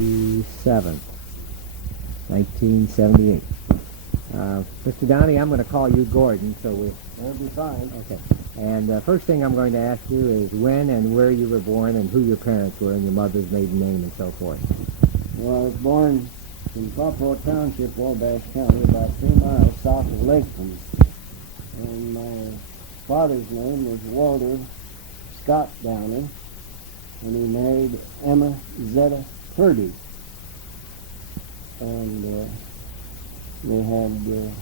7th, 1978. Mr. Downey, I'm going to call you Gordon, so That'll be fine. okay. And first thing I'm going to ask you is when and where you were born and who your parents were and your mother's maiden name and so forth. Well, I was born in Poplar Township, Wabash County, about 3 miles south of Lakeland. And my father's name was Walter Scott Downey, and he married Emma Zetta Purdy. And they had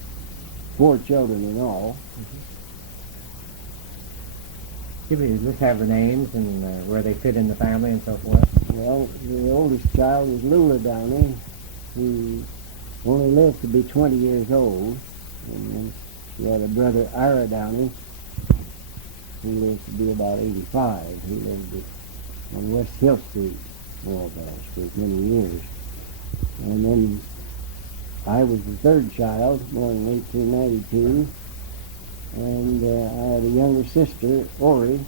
4 children in all. Give me, just have the names and where they fit in the family and so forth. Well, the oldest child was Lula Downey, who only lived to be 20 years old. And then she had a brother, Ira Downey, who lived to be about 85. He lived on West Hill Street, Wabash, for many years. And then I was the 3rd child, born in 1892. And I had a younger sister, Ori,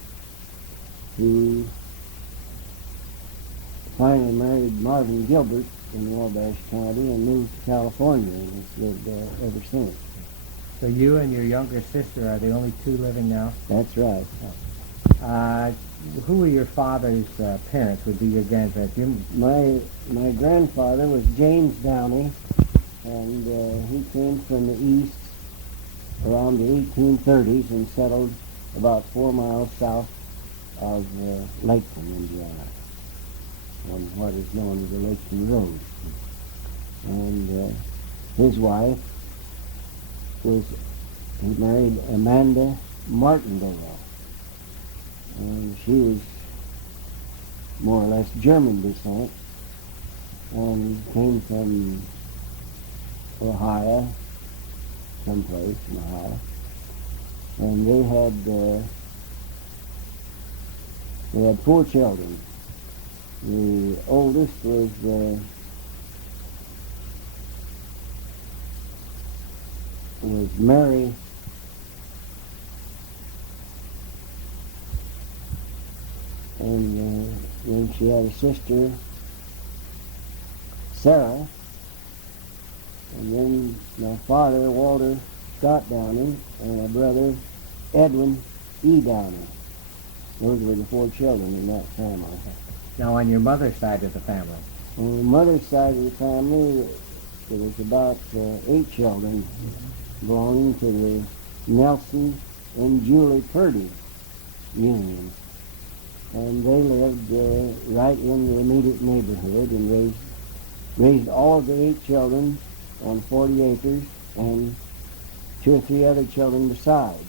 who finally married Marvin Gilbert in Wabash County and moved to California and has lived there ever since. So you and your younger sister are the only 2 living now? That's right. Who were your father's parents, would be your grandparents? My grandfather was James Downey, and he came from the east around the 1830s and settled about 4 miles south of Lakeland, Indiana, on what is known as the Lakeland Road. And his wife he married Amanda Martindale, and she was more or less German descent and came from Ohio, someplace in Ohio, and they had 4 children. The oldest was Mary and then she had a sister, Sarah, and then my father, Walter Scott Downey, and my brother, Edwin E. Downey. Those were the 4 children in that family. Now, on your mother's side of the family? On the mother's side of the family, there was about 8 children belonging to the Nelson and Julie Purdy union. And they lived right in the immediate neighborhood and raised all of the 8 children on 40 acres and 2 or 3 other children besides.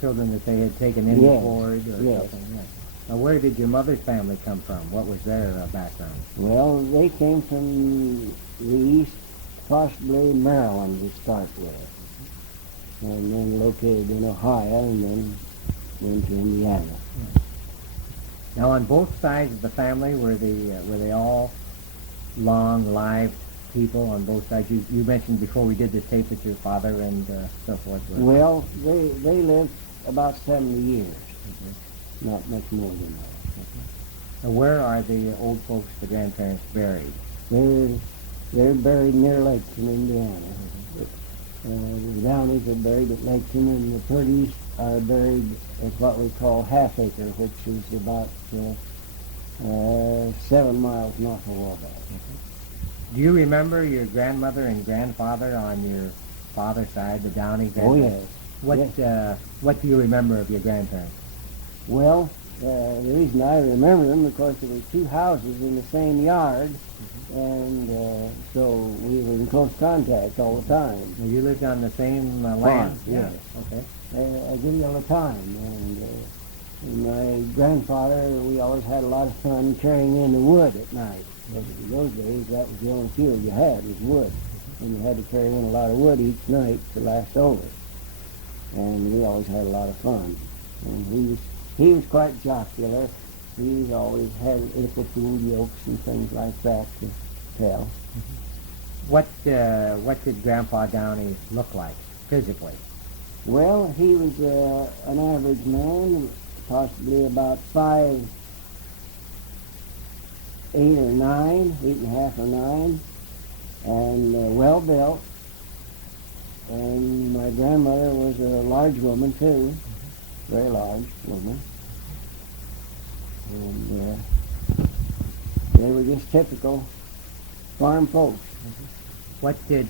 Children that they had taken in board or yes. something? Yes. Now, where did your mother's family come from? What was their background? Well, they came from the east, possibly Maryland to start with, and then located in Ohio and then went to Indiana. Yeah. Now, on both sides of the family, were they all long, live people on both sides? You mentioned before we did the tape that your father and so forth were. Well, they lived about 70 years, not much more than that. Now, where are the old folks, the grandparents, buried? They're buried near Lakeland, Indiana. The Downeys are buried at Lakeland, and the Purdys are buried at what we call Half Acre, which is about 7 miles north of Wabash. Do you remember your grandmother and grandfather on your father's side, the Downey grandparents? Oh, yes. What do you remember of your grandparents? Well, the reason I remember them, of course, there were 2 houses in the same yard, and so we were in close contact all the time. Well, you lived on the same land? Farm, yes. Okay. I did it all the time, and my grandfather, we always had a lot of fun carrying in the wood at night. Because in those days, that was the only fuel you had, was wood. And you had to carry in a lot of wood each night to last over. And we always had a lot of fun. And he was quite jocular. He always had April Fool jokes and things like that to tell. What did Grandpa Downey look like physically? Well, he was an average man, possibly about 5'8" 8 or 9, 8.5 or 9, and well built. And my grandmother was a large woman too, very large woman. And they were just typical farm folks. What did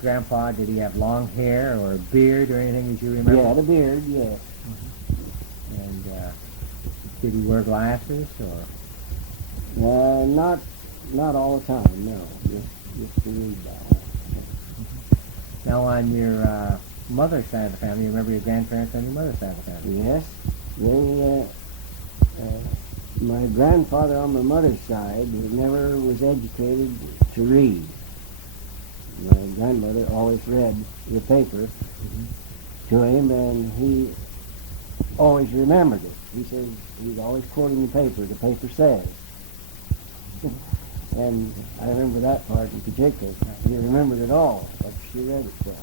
Grandpa, did he have long hair or a beard or anything that you remember? Yeah, the beard, yes. And did he wear glasses or? Not all the time, no. Just to read that. Now on your mother's side of the family, you remember your grandparents on your mother's side of the family? Yes. My grandfather on my mother's side never was educated to read. My grandmother always read the paper to him, and he always remembered it. He says he's always quoting the paper says. And I remember that part in particular. He remembered it all, like she read it to us.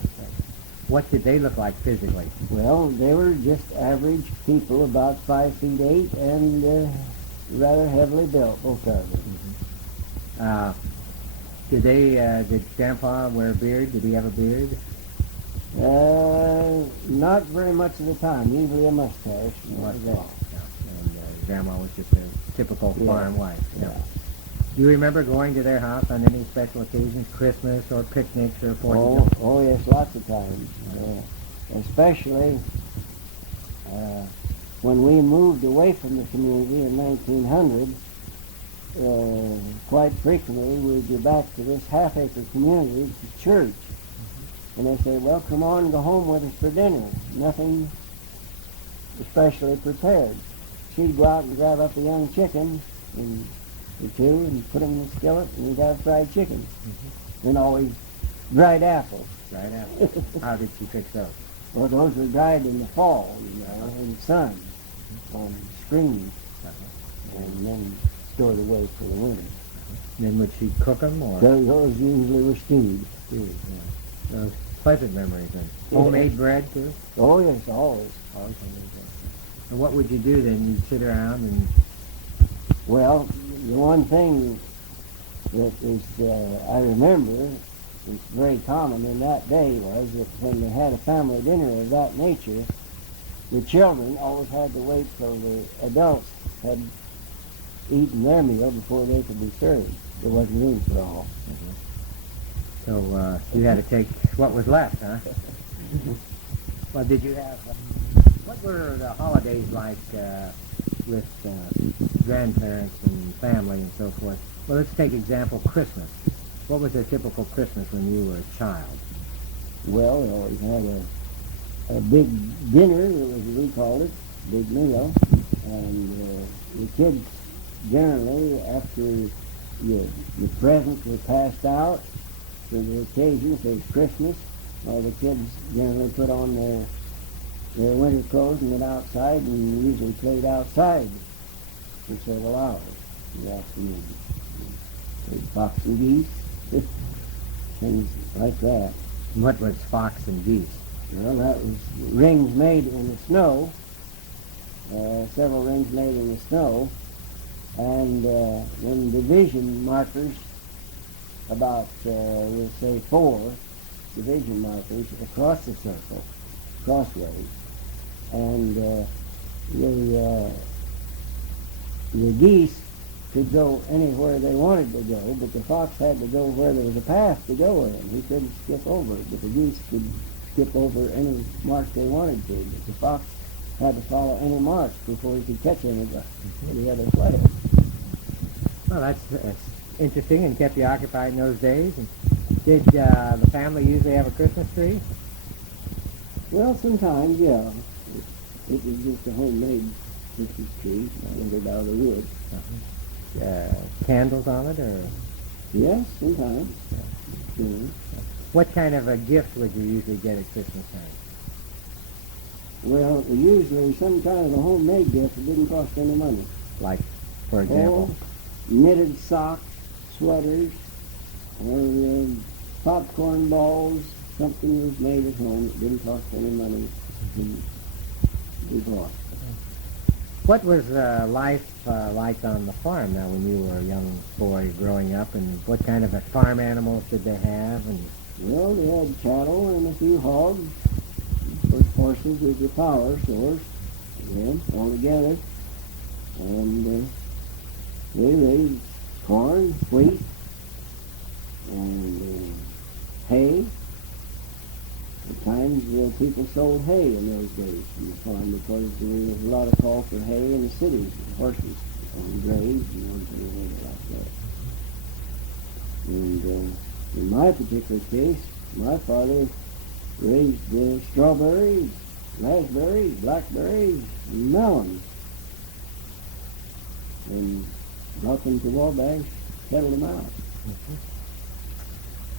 What did they look like physically? Well, they were just average people, about 5 feet 8, and rather heavily built, both of them. Did Grandpa wear a beard? Did he have a beard? Not very much of the time. Usually a mustache. And Grandma was just a typical farm wife. Yeah. Do you remember going to their house on any special occasions, Christmas or picnics or 4th of July? Oh yes, lots of times. Especially when we moved away from the community in 1900, quite frequently we'd go back to this half-acre community to church. And they say, well, come on and go home with us for dinner. Nothing especially prepared. She'd go out and grab up a young chicken or two and put them in the skillet, and we'd have fried chicken. And always dried apples. Dried apples. How did she fix those? Well, those were dried in the fall, in the sun, on screens, and then stored away for the winter. Then would she cook them, or? Those usually were stewed. Stewed, yeah. Those pleasant memories. And homemade bread, too? Oh, yes, always. Always homemade bread. And what would you do then? You'd sit around and... Well, the one thing that is, I remember, it's very common in that day, was that when they had a family dinner of that nature, the children always had to wait till the adults had eaten their meal before they could be served. There wasn't room for all. So you had to take what was left, huh? Well, did you have... what were the holidays like with grandparents and family and so forth? Well, let's take example Christmas. What was a typical Christmas when you were a child? Well, we always had a big dinner, as we called it, big meal, and the kids generally, after the presents were passed out for the occasion, if it was Christmas, the kids generally put on their winter clothes and went outside, and usually played outside for several hours in the afternoon. Played fox and geese, things like that. What was fox and geese? Well, that was rings made in the snow, several rings made in the snow, and then division markers, about, we'll say 4 division markers across the circle, crossways, and the geese could go anywhere they wanted to go, but the fox had to go where there was a path to go in. He couldn't skip over it, but the geese could skip over any mark they wanted to. But the fox had to follow any mark before he could catch any other player. Well, that's interesting and kept you occupied in those days. And did the family usually have a Christmas tree? Well, sometimes, yeah. It was just a homemade Christmas tree, made out of the wood. Candles on it, or? Yes, sometimes. Sure. What kind of a gift would you usually get at Christmas time? Well, usually some kind of a homemade gift that didn't cost any money. Like, for example? Knitted socks, sweaters, or popcorn balls. Something was made at home that didn't cost any money to be bought. What was life like on the farm now when you were a young boy growing up, and what kind of farm animals did they have? And Well, they had cattle and a few hogs. Of course, horses was the power source, again, altogether. And they raised corn, wheat, and hay. At times, people sold hay in those days from the farm because there was a lot of call for hay in the cities, horses on graves and everything like that. And in my particular case, my father raised strawberries, raspberries, blackberries, and melons, and brought them to Wabash, settled them out.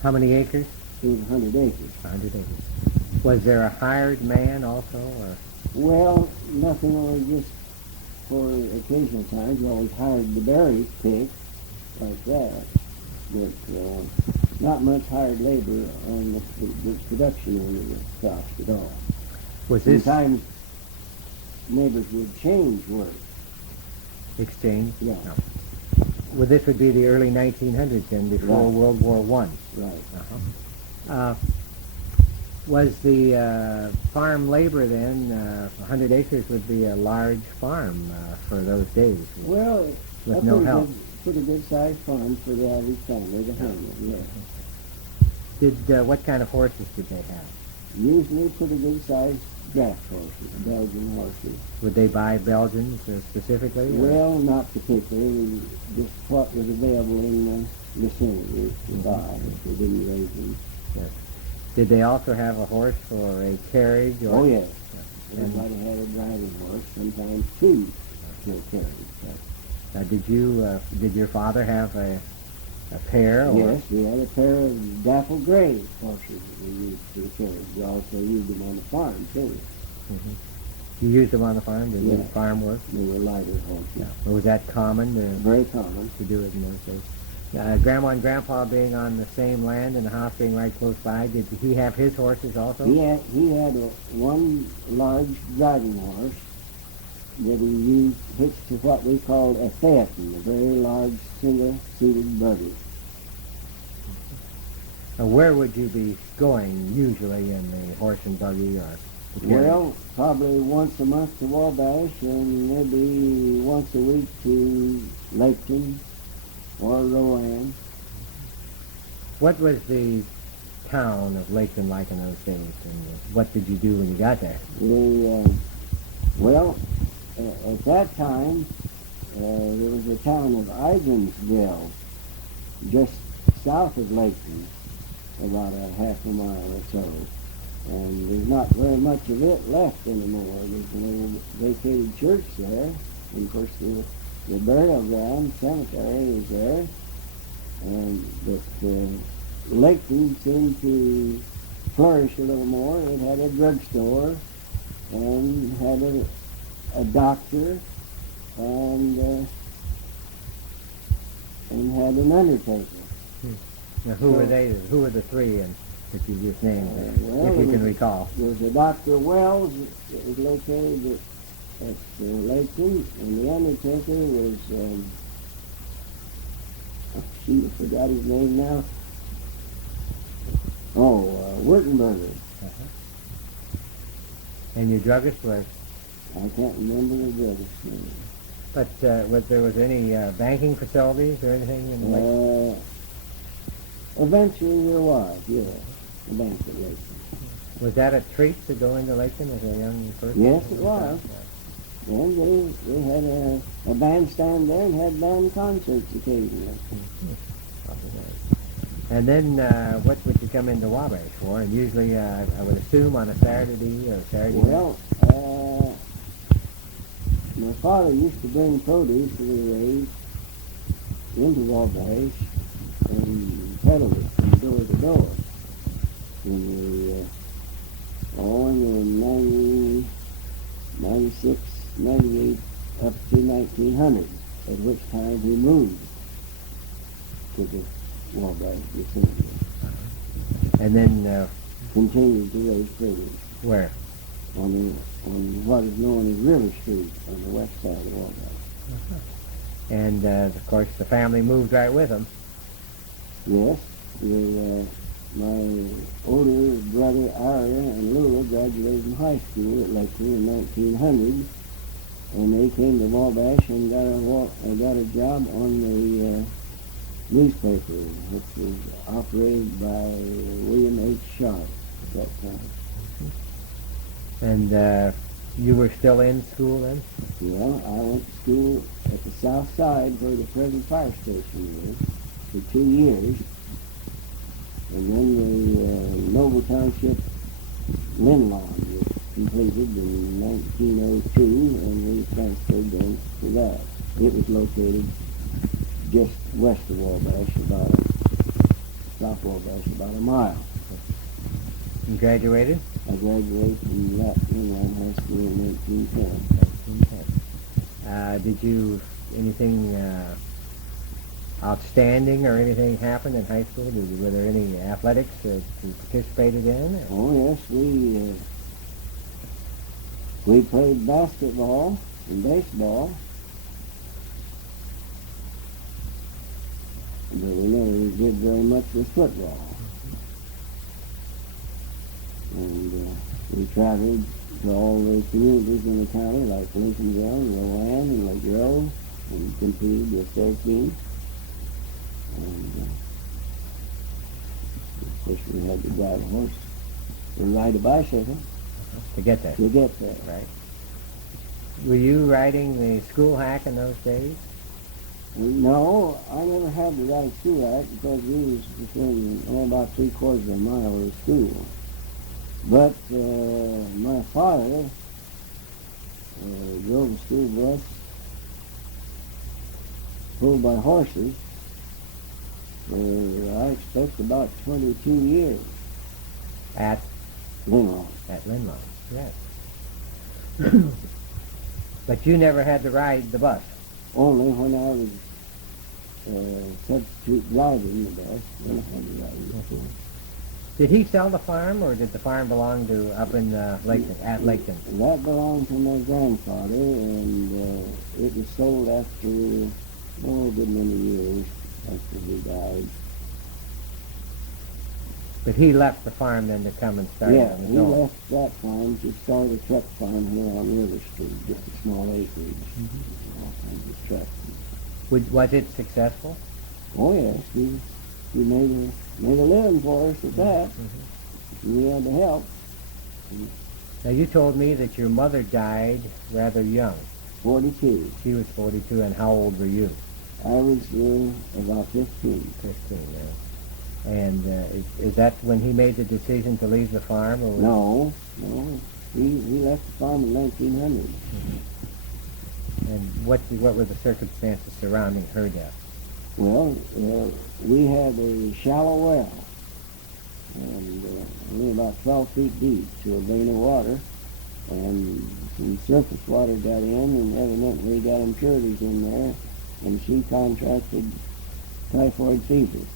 how many acres? It was 100 acres. 100 acres. Was there a hired man also, or? Well, nothing, only just for occasional times. We always hired the berry pick, like that. But not much hired labor on the production of the crops at all. Was this Sometimes neighbors would change work. exchange? Yeah. No. Well, this would be the early 1900s then, before Right. World War One. Right. Was the farm labor then, 100 acres would be a large farm for those days? Well, With a no pretty help. pretty good sized farm for the average family to handle, yeah. What kind of horses did they have? Usually pretty good sized draft horses, Belgian horses. Would they buy Belgians specifically? or- Well, not particularly, just what was available in the vicinity to buy if they didn't raise them. Yes. Did they also have a horse or a carriage? Or? Oh, yes. And- Everybody had a driving horse, sometimes two to a carriage. Did your father have a pair? Or? Yes, we had a pair of dapple gray horses that we used for the carriage. We also used them on the farm, too. Mhm. You used them on the farm? Did Yeah. the farm work? They were lighter horses. Or was that common Very common. to do it in those days? Grandma and Grandpa being on the same land and the house being right close by, did he have his horses also? He had one large driving horse that he used hitched to what we called a phaeton, a very large single-seated buggy. Where would you be going usually in the horse and buggy or the carriage? Well, probably once a month to Wabash and maybe once a week to Laketon or Rowan. What was the town of Laketon like in those days, and what did you do when you got there? Well, at that time, there was a town of Idyllic, just south of Laketon, about a half a mile or so. And there's not very much of it left anymore. There's an old vacated church there. And of course, the burial ground, cemetery is there. But Laketon seemed to flourish a little more. It had a drugstore and had a doctor and had an undertaker. Now, who were they? Who were the three that you just named, well, if you can recall? There was a Dr. Wells that was located at Laketon, and the undertaker was, I forgot his name now. Wurtenberger. And your druggist was? I can't remember the druggist's name. But there was any banking facilities or anything in Laketon? Eventually there was, yeah, a bank at Laketon. Was that a treat to go into Laketon as a young person? Yes, it was. And they had a bandstand there and had band concerts occasionally. And then what would you come into Wabash for? And usually, I would assume on a Saturday or Saturday night? Well, my father used to bring produce that he raised into Wabash and peddled it from door to door. In the 96, 98, up to 1900, at which time he moved to the Wabash vicinity. And then Continued to raise produce. where? on what is known as River Street on the west side of Wabash. And, of course, the family moved right with them. Yes, my older brother Ira and Lula graduated from high school at Lakeland in 1900, and they came to Wabash and got a job on the newspaper, which was operated by William H. Sharp at that time. And you were still in school then? Well, I went to school at the south side where the present fire station is for 2 years. And then the Noble Township Lynn Lawn was completed in 1902, and we transferred then to that. It was located just west of Wabash, south Wabash, about a mile. You graduated? I graduated from that Lynn Lawn High School in 1910. 1910. Did you, anything outstanding or anything happen in high school? Were there any athletics that you participated in? Oh yes, we played basketball and baseball, but we never did very much with football. And we traveled to all the communities in the county, like Lincolnville and Rowan and La Grove, and competed with their teams. And of course we had to drive a horse or ride a bicycle To get there? to get there. Right. Were you riding the school hack in those days? No, I never had to ride school hack because we was within about 3/4 of a mile of the school. But my father drove a school bus pulled by horses for, I expect, about 22 years. At Linlaw. Linlaw, yes. But you never had to ride the bus? Only when I was substitute driving the bus, then I had to ride it. Did he sell the farm, or did the farm belong to up in Laketon, at Laketon? That belonged to my grandfather, and it was sold after, a good many years after he died. But he left the farm then to come and start Yeah, on his he own. left that farm to start a truck farm here on River Street, just a small acreage, all kinds of trucks. Was it successful? Oh yes, he made a living for us at that. We had to help. Now you told me that your mother died rather young. 42. She was 42, and how old were you? I was about 15. 15, yeah. And is that when he made the decision to leave the farm? Or No. He left the farm in 1900. And what were the circumstances surrounding her death? Well, we had a shallow well, and only about 12 feet deep to a vein of water, and some surface water got in, and evidently got impurities in there, and she contracted typhoid fever.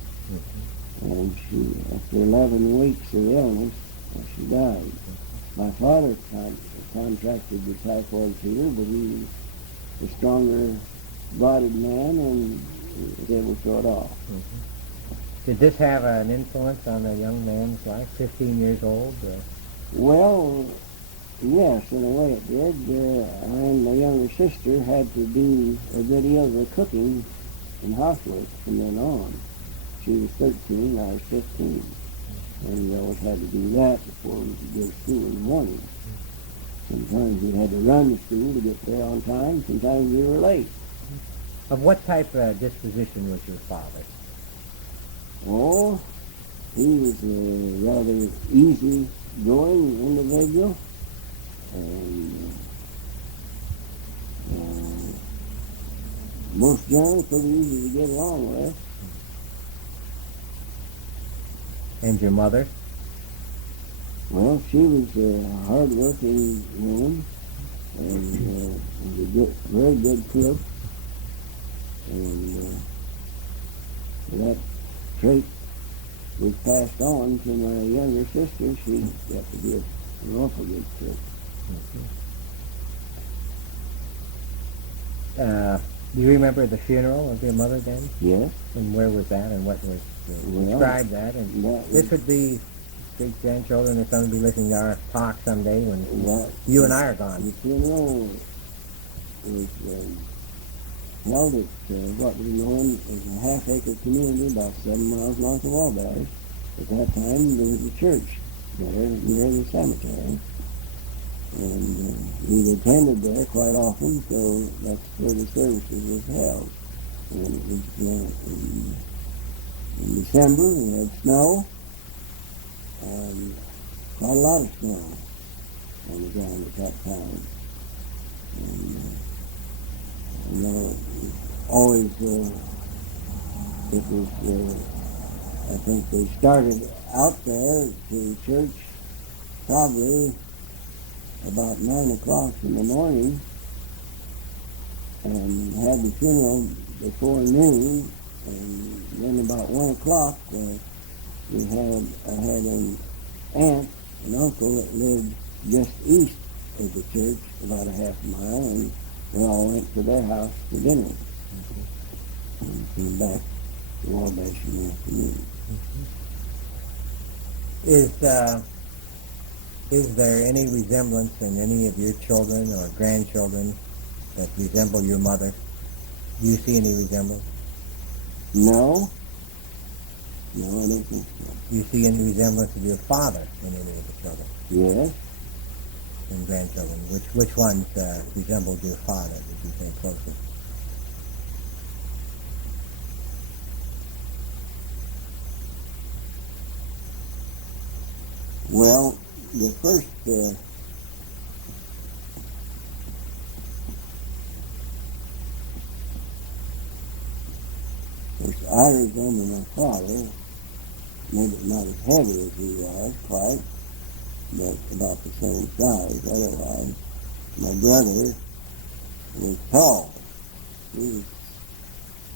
And she, after 11 weeks of illness, she died. My father contracted the typhoid fever, but he was a stronger-bodied man and was able to throw it off. Did this have an influence on a young man's life, 15 years old? Well, yes, in a way it did. I and my younger sister had to do a good deal of the cooking and housework from then on. She was 13, I was 15. And we always had to do that before we could go to school in the morning. Sometimes we had to run to school to get there on time. Sometimes we were late. Of what type of disposition was your father? Oh, he was a rather easy-going individual. And most generally pretty easy to get along with. And your mother? Well, she was a hard-working woman and was a very good cook. And that trait was passed on to my younger sister. She got to be an awful good cook. Do you remember the funeral of your mother then? Yes. And where was that, and what was describe that? And this would be great grandchildren or something be listening to our talk someday when you and I are gone. The funeral was held at what we know as a half-acre community about 7 miles north of Wabash. At that time, there was a church there near the cemetery. And we attended there quite often, so that's where the services was held. And it was in December. We had snow, and quite a lot of snow on the ground at that time. And always it was. I think they started out there to church probably about 9 o'clock in the morning and had the funeral before noon, and then about 1 o'clock I had an aunt and uncle that lived just east of the church, about a half a mile, and we all went to their house for dinner and came back to Wabash in the afternoon. Is there any resemblance in any of your children or grandchildren that resemble your mother? Do you see any resemblance? No. No, I don't think so. Do you see any resemblance of your father in any of the children? Yes. And grandchildren? Which ones resembled your father, did you think, closely? Well, the first I resemble my father, maybe not as heavy as he was, quite, but about the same size otherwise. My brother was tall. He was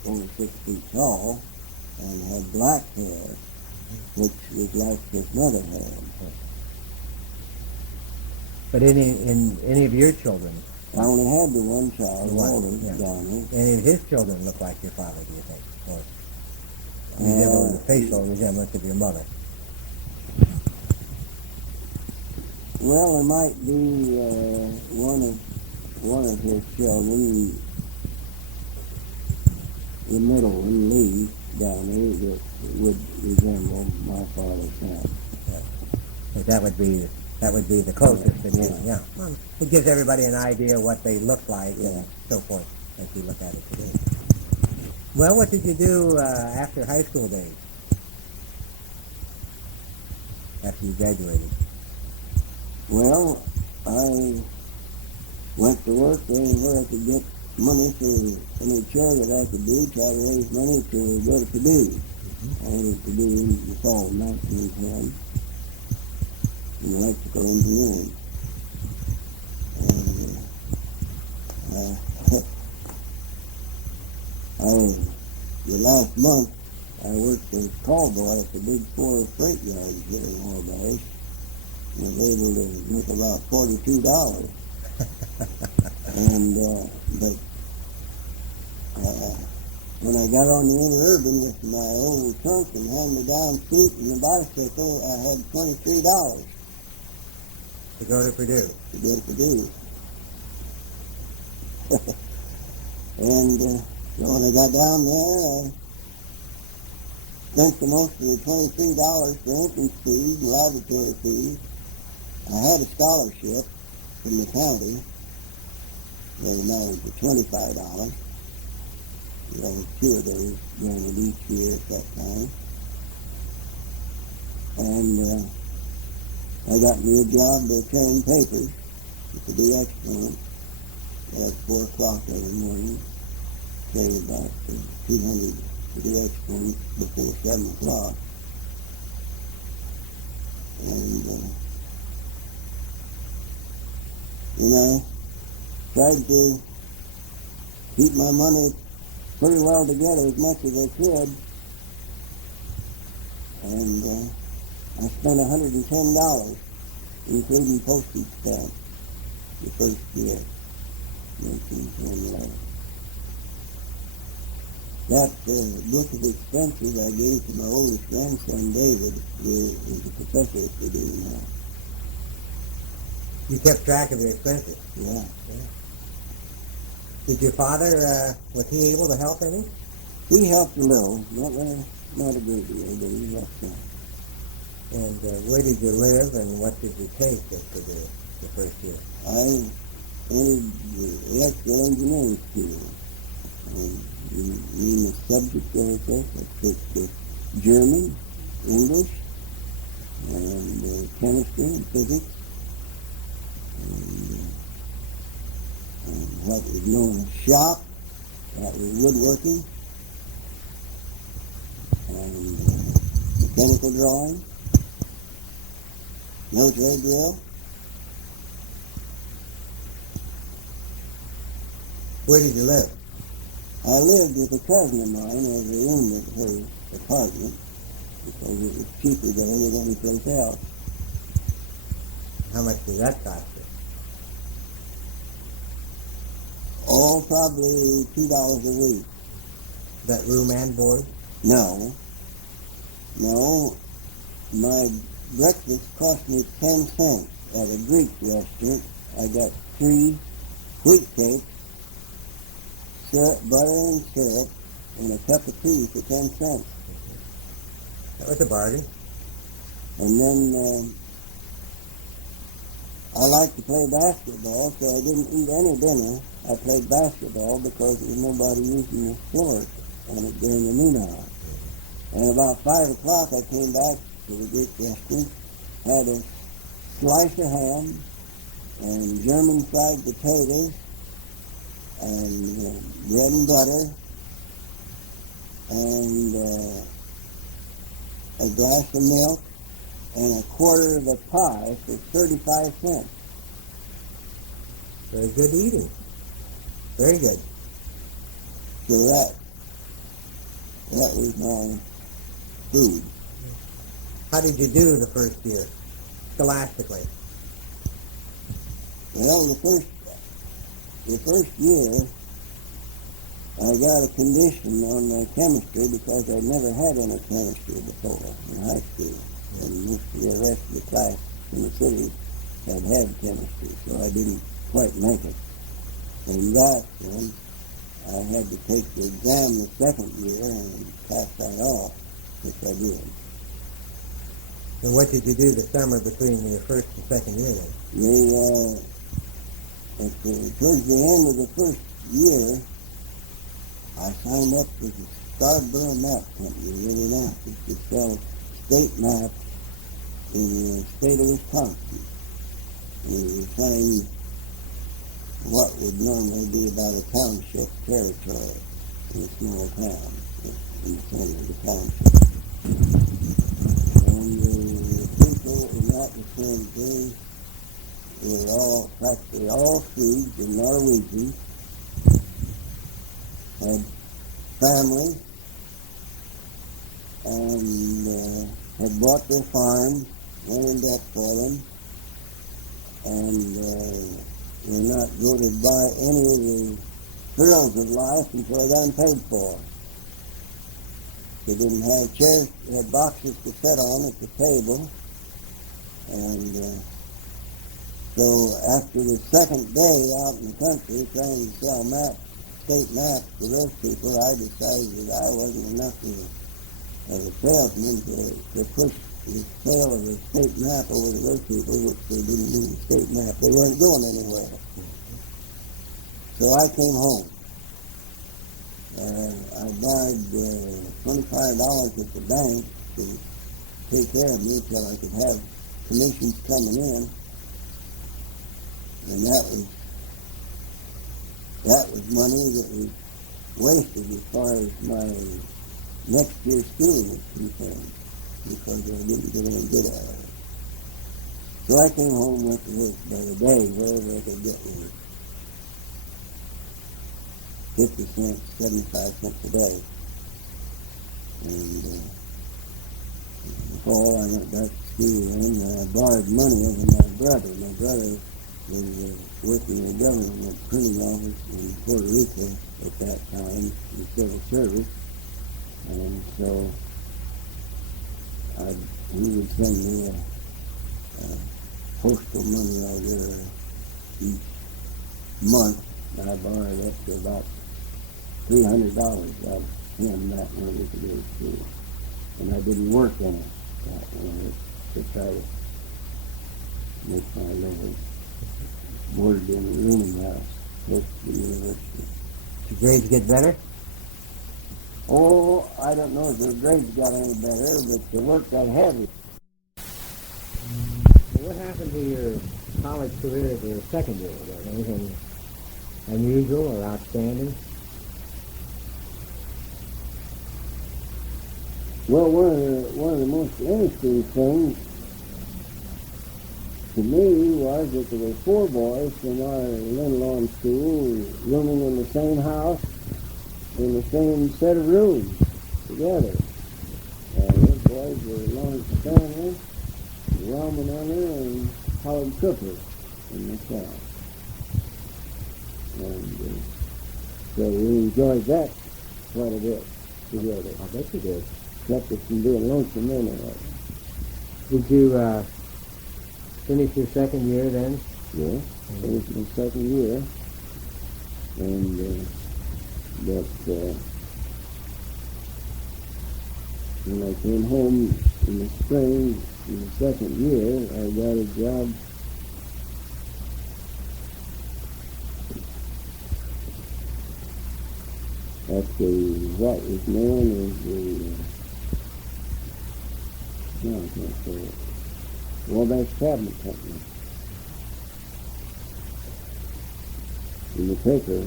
over 6 feet tall and had black hair, which was like his mother had. But in any of your children? I only had the one child, yeah. Downy. Any of his children look like your father, do you think? Or resemble the facial resemblance of your mother? Well, there might be one of his children, the middle one, Lee Downey, that would resemble my father's son. Yeah. But that would be the closest. Yeah. Well, it gives everybody an idea what they look like and so forth as you look at it today. Well, what did you do after high school days? After you graduated? Well, I went to work where I could get money for any chore that I could do, try to raise money to go to Purdy. I went to Purdy in the fall of 1910 in electrical engineering. And the last month I worked as call boy at the big 4 freight yards here in Wabash. I was able to make about $42. And but when I got on the interurban with my old trunk and hand-me-down seat and the bicycle, I had $23 to go to Purdue. To go to Purdue. And so when I got down there, I spent the most of the $23 for entrance fees and laboratory fees. I had a scholarship from the county that amounted to $25. There was 2 of those granted each year at that time. And I got me a job carrying papers at the DX plant at 4 o'clock every morning. Carried about 200 to the DX plant before 7 o'clock. And I tried to keep my money pretty well together as much as I could. And I spent $110, including postage stamps. the first year, 1911. That book of expenses I gave to my oldest grandson, David, is the professor at Purdy now. You kept track of your expenses. Yeah. Did your father, was he able to help any? He helped a little, not a great deal, but he helped some. And where did you live, and what did you take for the first year? I entered the electrical engineering school. In the subject of it, I took German, English, and chemistry and physics, and what was known as shop, that was woodworking, and mechanical drawing, military drill. Where did you live? I lived with a cousin of mine as a roommate at her apartment because it was cheaper there than any place else. How much did that cost you? Oh, probably $2 a week. That room and board? No. My breakfast cost me 10 cents at a Greek restaurant. I got 3 wheat cakes, syrup, butter and syrup, and a cup of tea for 10 cents. That was a bargain. And then I liked to play basketball, so I didn't eat any dinner. I played basketball because there was nobody using the floor on it during the noon hour. And about 5 o'clock I came back to the Greek restaurant, had a slice of ham and German fried potatoes and bread and butter and a glass of milk and a quarter of a pie for 35 cents. Very good eating. Very good. So that was my food. How did you do the first year, scholastically? Well, the first year, I got a condition on my chemistry because I'd never had any chemistry before in high school. And most of the rest of the class in the city had chemistry, so I didn't quite make it. And that one, I had to take the exam the second year and pass that off, which I did. And what did you do the summer between your first and second year then? Towards the end of the first year, I signed up with the Scarborough Map Company in Indianapolis to sell state maps in the state of Wisconsin. We were selling what would normally be about a township territory in a small town in the center of the township. And the people in that vicinity were practically all Swedes and Norwegians, had families, and had bought their farms, went in debt for them, and were not going to buy any of the thrills of life until they got them paid for. They didn't have chairs, they had boxes to sit on at the table, and so after the second day out in the country trying to sell state maps to those people, I decided that I wasn't enough of a salesman to push the sale of the state map over to those people, which they didn't need a state map. They weren't going anywhere. So I came home. I borrowed $25 at the bank to take care of me till I could have commissions coming in. And that was money that was wasted as far as my next year's schooling was concerned, because I didn't get any good out of it. So I came home with this by the day, wherever I could get one. 50 cents, 75 cents a day. And before I went back to school, and I borrowed money of my brother. My brother was working in the government printing office in Puerto Rico at that time in civil service, and so he would send me a postal money order each month. I borrowed up to about $300 out of him that winter to go to school, and I didn't work in it that winter to try to make my living. Boarded in a rooming house close to the university. Did your grades get better? Oh, I don't know if the grades got any better, but the work got heavy. What happened to your college career at your second year? Was there anything unusual or outstanding? Well, one of the most interesting things to me was that there were 4 boys from our Lynn school rooming in the same house, in the same set of rooms together. Those boys were Lawrence Stanley, Raman Hunter, and Howard Cooper and myself. And so we enjoyed that quite a bit together. I bet you did. Kept us from being lonesome anyway. Did you finish your second year then? Yeah, finished my second year. And but when I came home in the spring in the second year, I got a job at what was known as the no, I can't say it. Wabash Cabinet Company. In the paper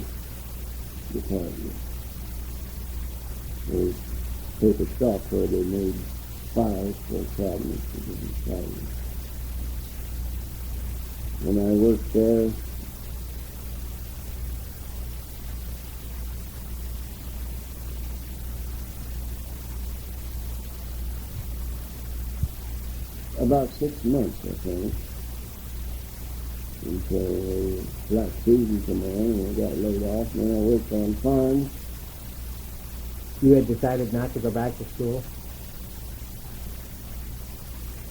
department. There was paper stock where they made files for cabinets for different cabinets. When I worked there, about 6 months, I think, until black season came on and I got laid off. And then I worked on farms. You had decided not to go back to school?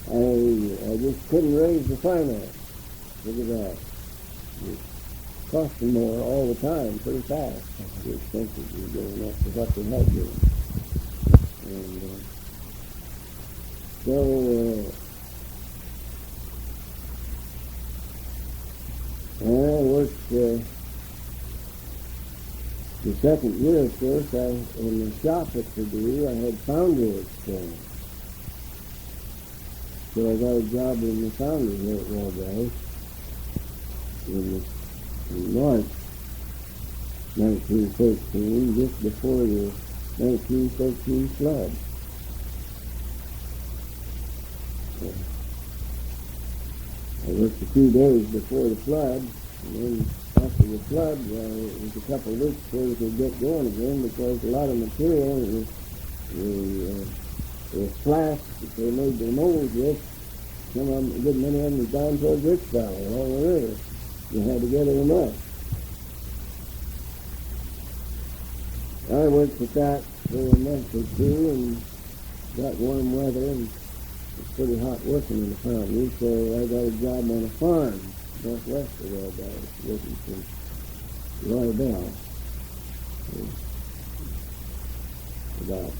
I just couldn't raise the finance. Look at that. It cost more all the time, pretty fast. The expenses were going up to what they had been. And so I worked the second year, of course, in the shop at Purdy, I had foundry experience. So I got a job in the foundry here at Wabash in March 1913, just before the 1913 flood. I worked a few days before the flood, and then after the flood, it was a couple of weeks before we could get going again because a lot of material was flashed that they made their molds with. Some of them, a good many of them was down toward Rich Valley, along the river. You had to gather them up. I worked at that for a month or two and got warm weather and it's pretty hot working in the foundry, so I got a job on a farm northwest of Wabash, working for Roy Bell. About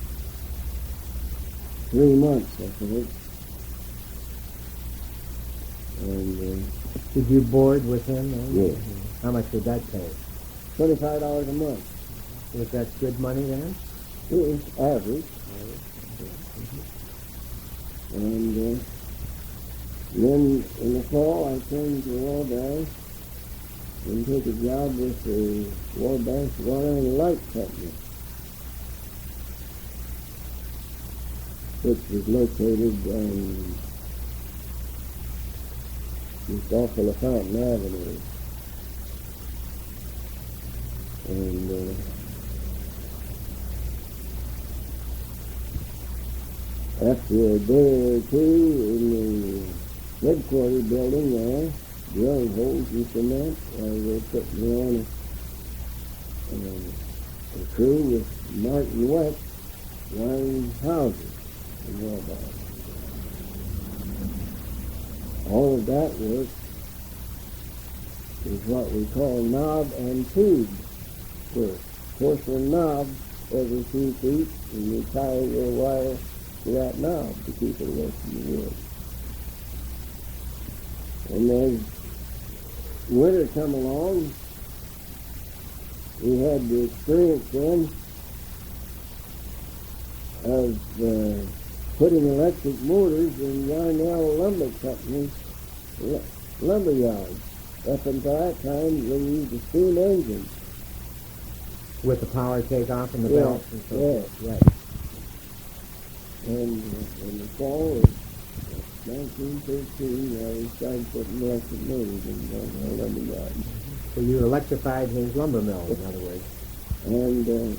3 months, I think. And did you board with him then? Yeah. How much did that pay? $25 a month. Was that good money then? It was average. And then in the fall, I came to Wabash and took a job with the Wabash Water and Light Company, which was located on just off of Fountain Avenue. And after a day or two in the headquarters building there, drilling holes in cement while they're putting me on a crew with Martin Wet wiring houses in Wabash. All of that work is what we call knob and tube work. Porcelain knob every 2 feet, and you tie your wire to that knob to keep it away from the wood. And as winter come along, we had the experience then of putting electric motors in Yarnell Lumber Company's lumber yards. Up until that time, they used a steam engine. With the power takeoff and the belts and so forth. Right. And in the fall of 1913, we started putting electric motors in Yarnell Lumber yards. So you electrified his lumber mill, in other words. And then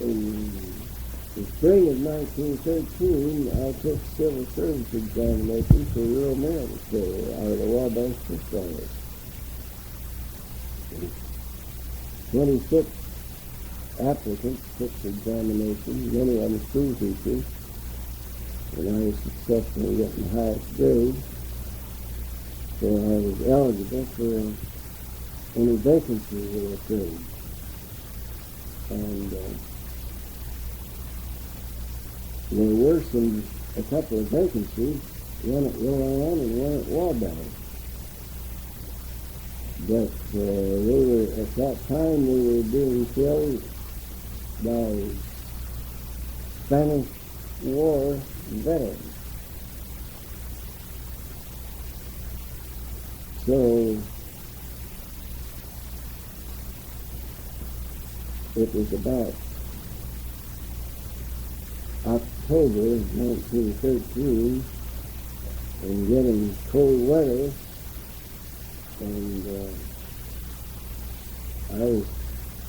in the spring of 1913, I took civil service examination for rural mail care out of the Wabash post office. 26 applicants took the examination, many of them school teachers, and I was successful in getting the highest grade. So I was eligible for any vacancy that occurred. And there were a couple of vacancies, one at Rowan and one at Wabash. But at that time they were being filled by Spanish War veterans. So it was about October 1913 and getting cold weather, and I was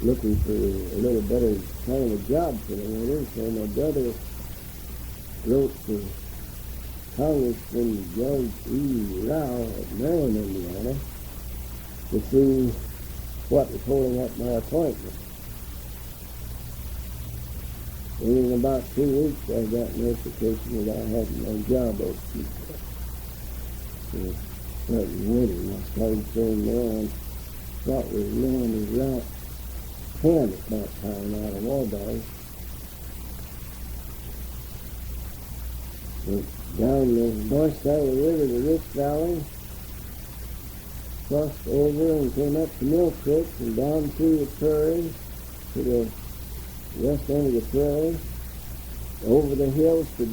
looking for a little better kind of job for the winter, so my brother wrote to Congressman George E. Rao at Marion, Indiana, to see what was holding up my appointment. And in about 2 weeks, I got notification that I had my job open. So starting winter, I started saying there, and what was known as Route 10 at that time out of Wabash. Went down the north side of the river to Rich Valley, crossed over and came up to Mill Creek and down through the prairie to the west end of the prairie, over the hills to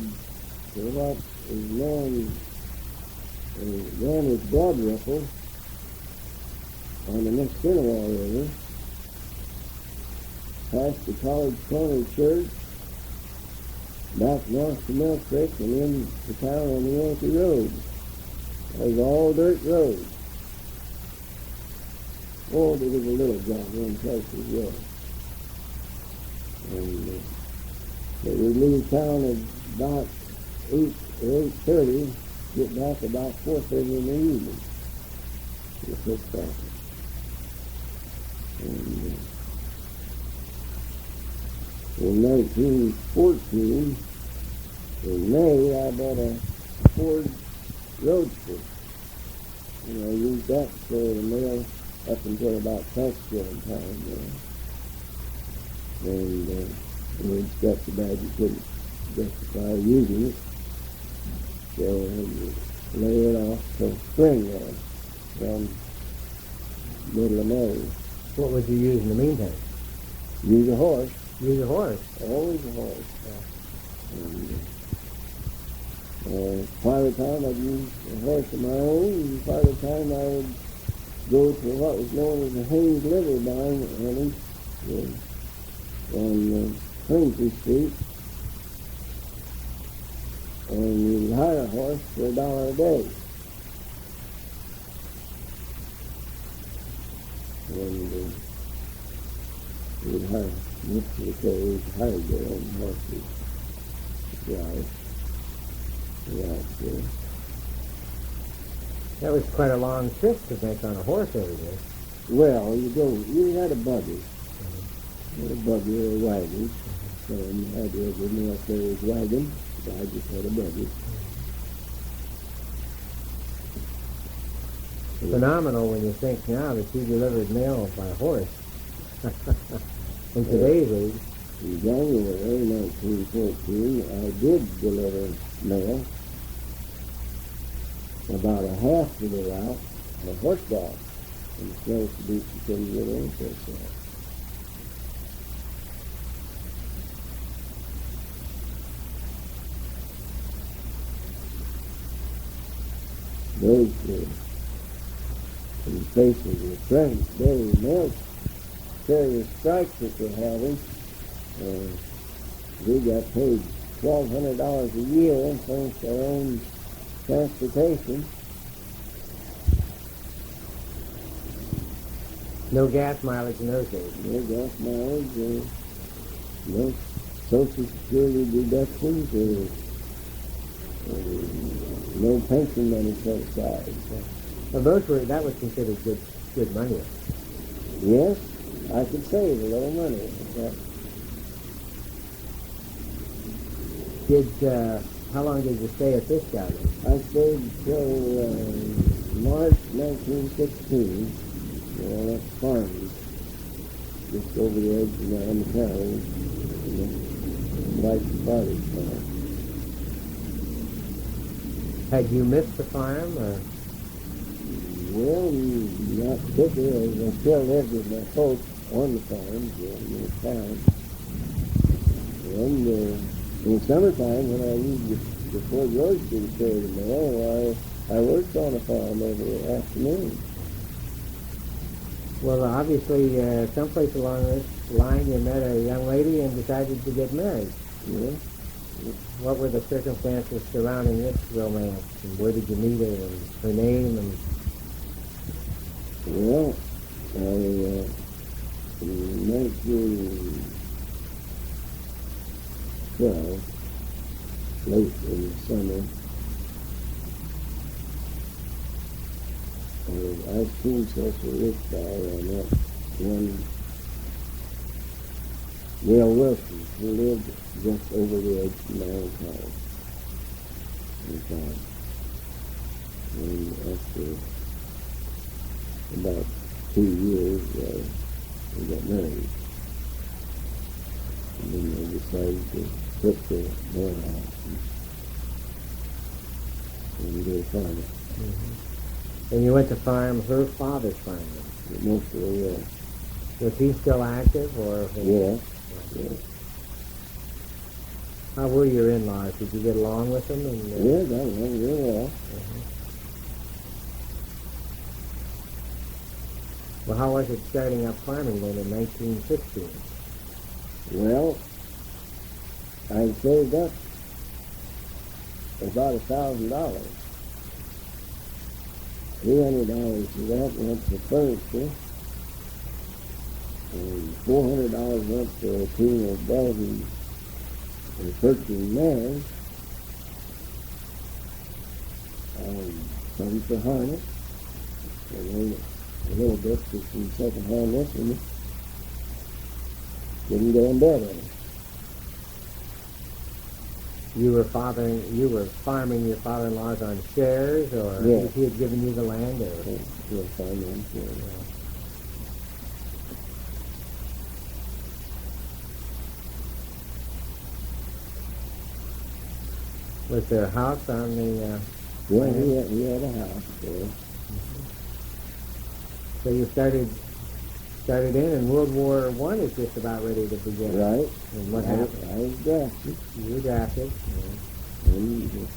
what is known then as Blood Ripple on the Mississinawa River, past the College Corner Church, back north to Mill Creek, and into town on the Yankee Road. It was all dirt roads. Oh, there was a little job in place as well. And they would leave town at about 8 or 8:30, get back about 4:30 in the evening to the post office. And in 1914, in May, I bought a Ford Roadster. And I used that for the mail up until about Thanksgiving time. And when it's got so bad you couldn't justify using it. So I lay it off till spring then, from middle of May. What would you use in the meantime? Use a horse. Use a horse. Always a horse. And part of the time I'd use a horse of my own, and part of the time I would go to what was known as the Haynes Liver Barn on Quincy Street, and you'd hire a horse for $1 a day. And you'd hire most of the carriage hired their own horses to drive. Right. That was quite a long trip to make on a horse every day. Well, you had a buggy. You had a buggy or a wagon. So you had the mail carrier's wagon. So I just had a buggy. Phenomenal when you think now that you delivered mail by horse. In today's age. In January 1914, I did deliver mail. About a half of the route, a horseback. And the snow to beat you couldn't get any place out. Those in the face of the present day mail carrier strikes that they're having, we got paid $1,200 a year and thanks to our own transportation. No gas mileage in those days. No gas mileage, no Social Security deductions, no pension money set aside. Well, that was considered good money. Yes, I could save a little money. How long did you stay at this job? I stayed till March 1916. That's farming. Just over the edge of the county. Like the father's farm. Had you missed the farm, or? Well, not particularly. I still lived with my folks on the farm, in the town. And in the summertime, when I used before George didn't carry the mail, I worked on a farm every afternoon. Well, obviously, someplace along this line you met a young lady and decided to get married. Yeah. What were the circumstances surrounding this romance? And where did you meet her, and her name? And well, in 1912, late in the summer, I've seen such a rich guy on that one, Will Wilson, who lived just over the edge of my own house. And after about 2 years, we got married. And then they decided to put the mail house and go farming. Mm-hmm. And you went to farm her father's farm? Mostly, yes. Was he still active, or? Yes. Yes. How were your in-laws? Did you get along with them? And, yeah, got along real well. Well, how was it starting up farming then in 1916? Well, I saved up about $1,000. $300 of that went for furniture, and $400 went for a team of Belgian and 13 mares, and some for harness, and a little bit for some second-hand instruments. Didn't go in debt on it. You were farming your father-in-law's on shares, or yes. He had given you the land, or? Yeah, farming on shares. Was there a house on the? Well, he had a house there. So you started in, and World War I is just about ready to begin. Right. And what happened? I was drafted. You were drafted. And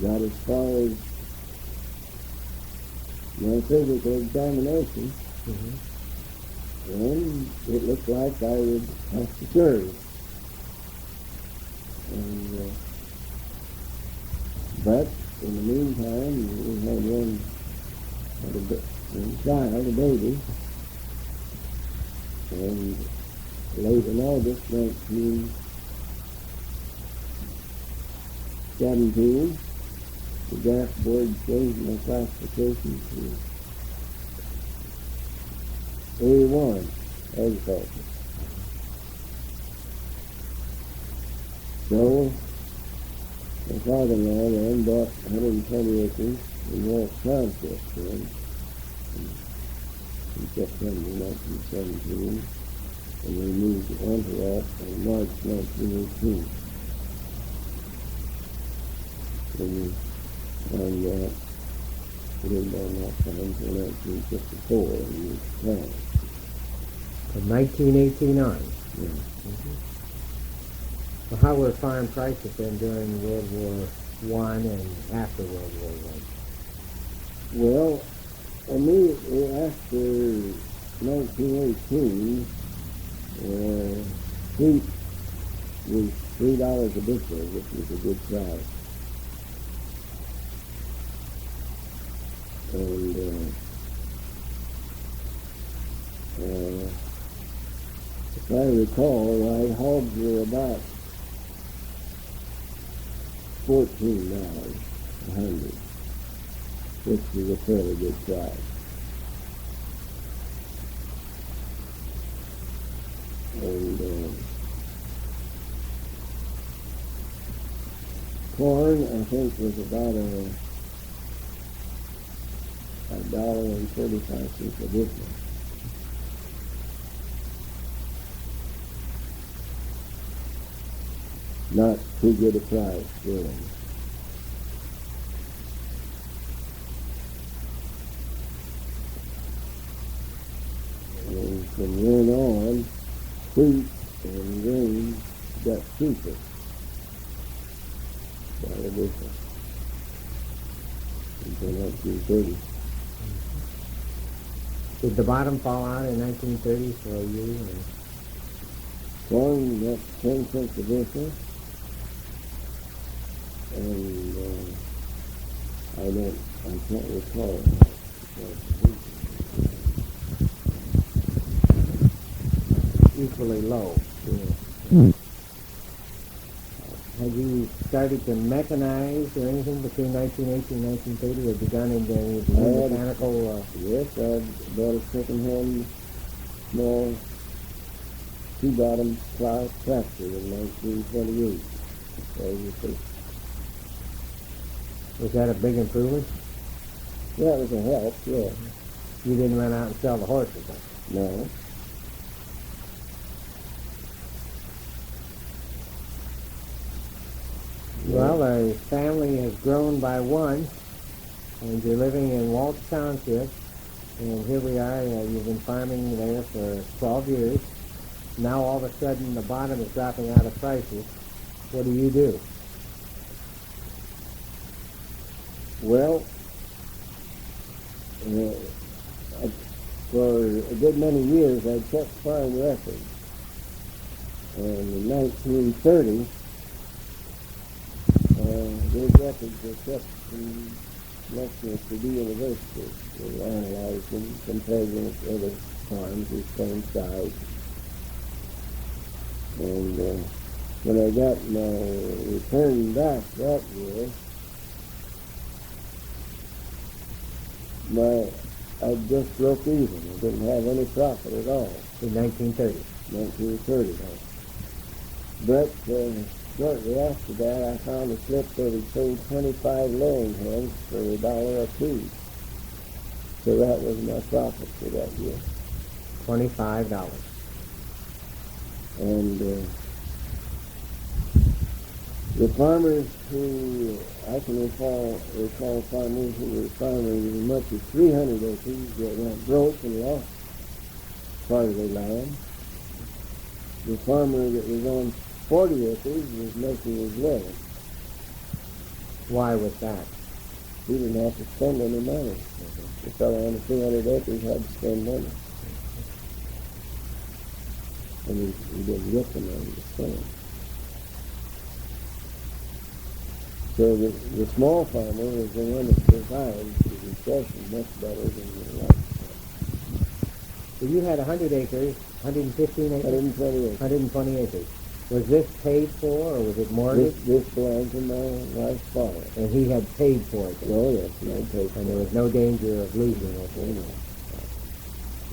got as far as my physical examination. Mm-hmm. And it looked like I would have to serve. And, but in the meantime, we had one child, a baby, and late in August 17, the draft board changed my classification to A1, agriculture. So, my father-in-law then bought 120 acres in Walsh Township then in September 1917, and we moved on to that in March 1918. And on that, we didn't own that time until 1954 in moved to town. From 1918 on. Yeah. So how were farm prices then during World War I and after World War I? Well, immediately after 1918, wheat was $3 a bushel, which was a good price. And if I recall, hogs were about $14 a hundred, which is a fairly good price. And corn, I think, was about $1.35 a bushel. Not too good a price, really. And from then on, wheat and grain got cheaper by a bushel until 1930. Did the bottom fall out in 1930 for you? Corn got 10 cents a bushel, and I can't recall. Equally low. Yeah. Had you started to mechanize or anything between 1918 and 1930? Had you gone into any of the mechanical? Yes, I bought a second-hand small two-bottom plow tractor in 1928. Was that a big improvement? That was a help, yeah. You didn't run out and sell the horses, huh? No. Well, the family has grown by one, and you're living in Walsh Township, and here we are. You've been farming there for 12 years. Now all of a sudden the bottom is dropping out of prices. What do you do? Well, for a good many years I kept farm records, and in 1930 those records were kept in Western Purdy University. They analyzed them, compared them with other farms the same size. And when I got my return back that year, I just broke even. I didn't have any profit at all. In 1930? 1930. But shortly after that, I found a slip that had sold 25 laying hens for $1 a piece. So that was my profit for that year. $25. And the farmers who, I can recall farmers who were farming as much as 300 acres that went broke and lost part of their land. The farmer that was on 40 acres was making his living. Why was that? He didn't have to spend any money. The fellow on the 300 acres had to spend money. And he didn't get the money to spend. So the small farmer was the one that survived the recession much better than the large farmer. So you had 100 acres, 115 acres? 120 acres. 120 acres. Was this paid for, or was it mortgaged? This belonged to my wife's father. And he had paid for it? Oh, yes, he had paid for it. And there was no danger of losing it? Oh, no.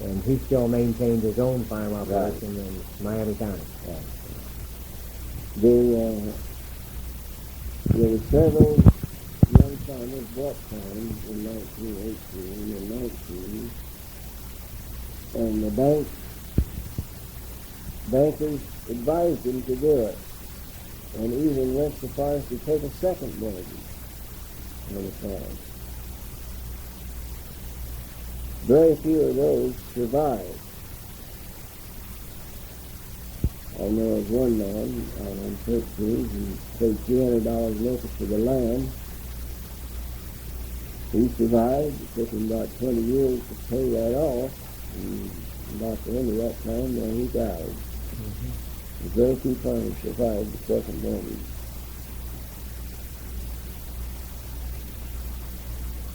And he still maintained his own farm operation in Miami County? Right. There were several young farmers bought farms in 1918 and 19, and the bankers advised him to do it, and even went so far as to take a second mortgage on the farm. Very few of those survived. I know of one man out on Church Street who paid $300 an acre for the land. He survived. It took him about 20 years to pay that off, and about the end of that time, then he died. Mm-hmm. Very few farmers survived the second mortgage,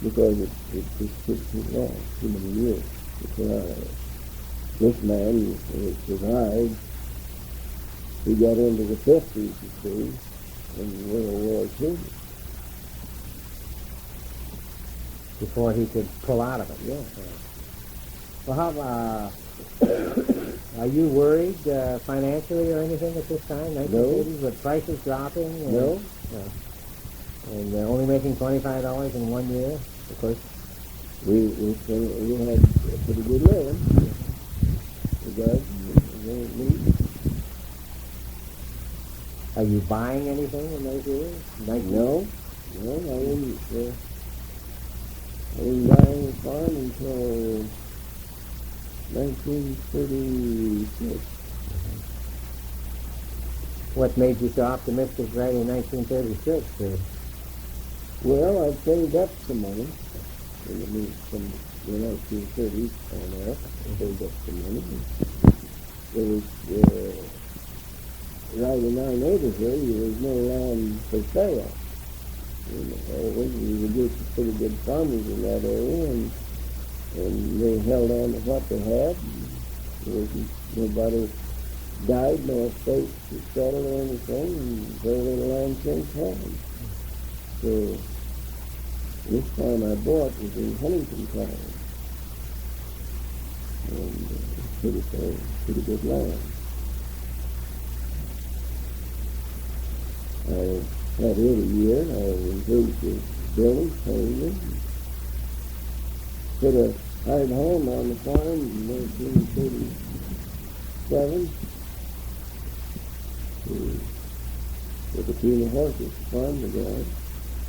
because it just took too long, too many years to put out of it. This man, who survived, he got into the 50s, you see, in World War II. Before he could pull out of it? Yeah. Well, how are you worried financially or anything at this time? 1980s, with prices dropping? No. And only making $25 in 1 year? Of course, we had a pretty good living. The guys, me. Are you buying anything in those years? No, I didn't buy any farm until 1936. What made you so optimistic right in 1936? Well, I saved up some money from the 1930s on up. I saved up some money. There was, right in our neighborhood, there was no land for sale. We were just pretty good farmers in that area, and they held on to what they had. Nobody died, no estates to settle or anything, and very little land changed hands. So this farm I bought was in Huntington County, and pretty good land. I had it a year. I improved the building, painted it, put a hired home on the farm in 1937. With a team of horses to farm the ground.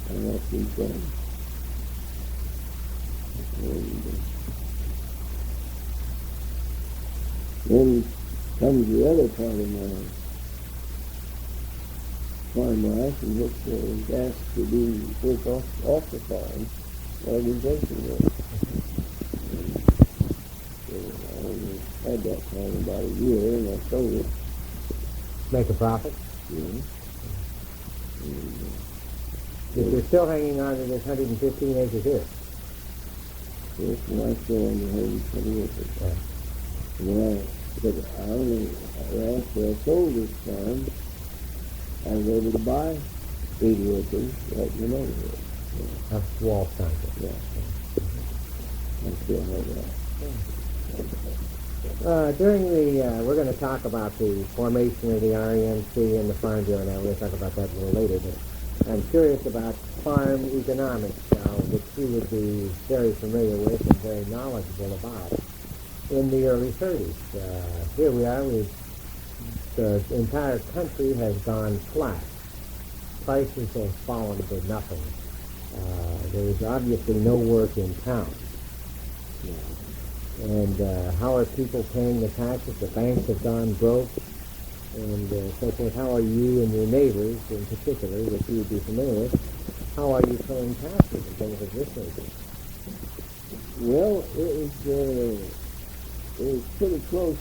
I helped him farm. And then comes the other part of my farm life, in which I was asked to do work off the farm, organization work. So I only had that farm about a year, and I sold it. Make a profit? Yeah. If you're still hanging on to this 115 acres here? Yes, and I still own the 120 acres. Yeah. After I sold this farm, I was able to buy 80 acres right in the neighborhood. Of Wall County. Yeah. I still have that. We're going to talk about the formation of the REMC and the Farm Bureau now. We'll talk about that a little later, but I'm curious about farm economics, which you would be very familiar with and very knowledgeable about. In the early 30s, here we are, the entire country has gone flat. Prices have fallen to nothing. There's obviously no work in town. Yeah. And how are people paying the taxes? The banks have gone broke, and so forth. How are you and your neighbors, in particular, that you would be familiar with, how are you paying taxes and things of this nature? Well, it was pretty close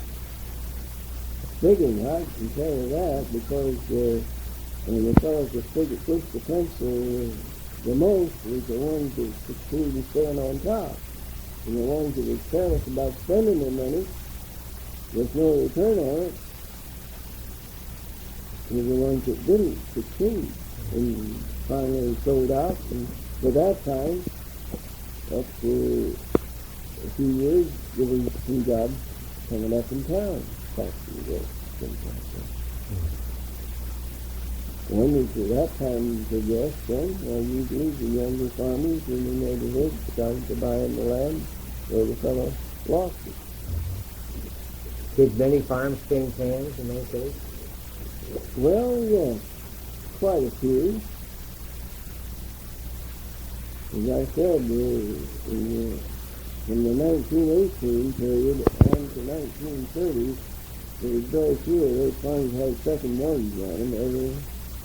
digging, I can tell you that, because the fellows that pushed the pencil the most was the ones that succeeded in staying on top. And the ones that were careless about spending their money, there's no return on it. were the ones that didn't succeed and finally sold out. And for that time, after a few years, there was some jobs coming up in town. And as that time progressed, then usually the younger farmers in the neighborhood started to buy in the land where the fellow lost it. Did many farms change hands in those days? Well, yes, quite a few. As I said, from the 1918 period on to 1930, there was very few of those farms had second mortgage on them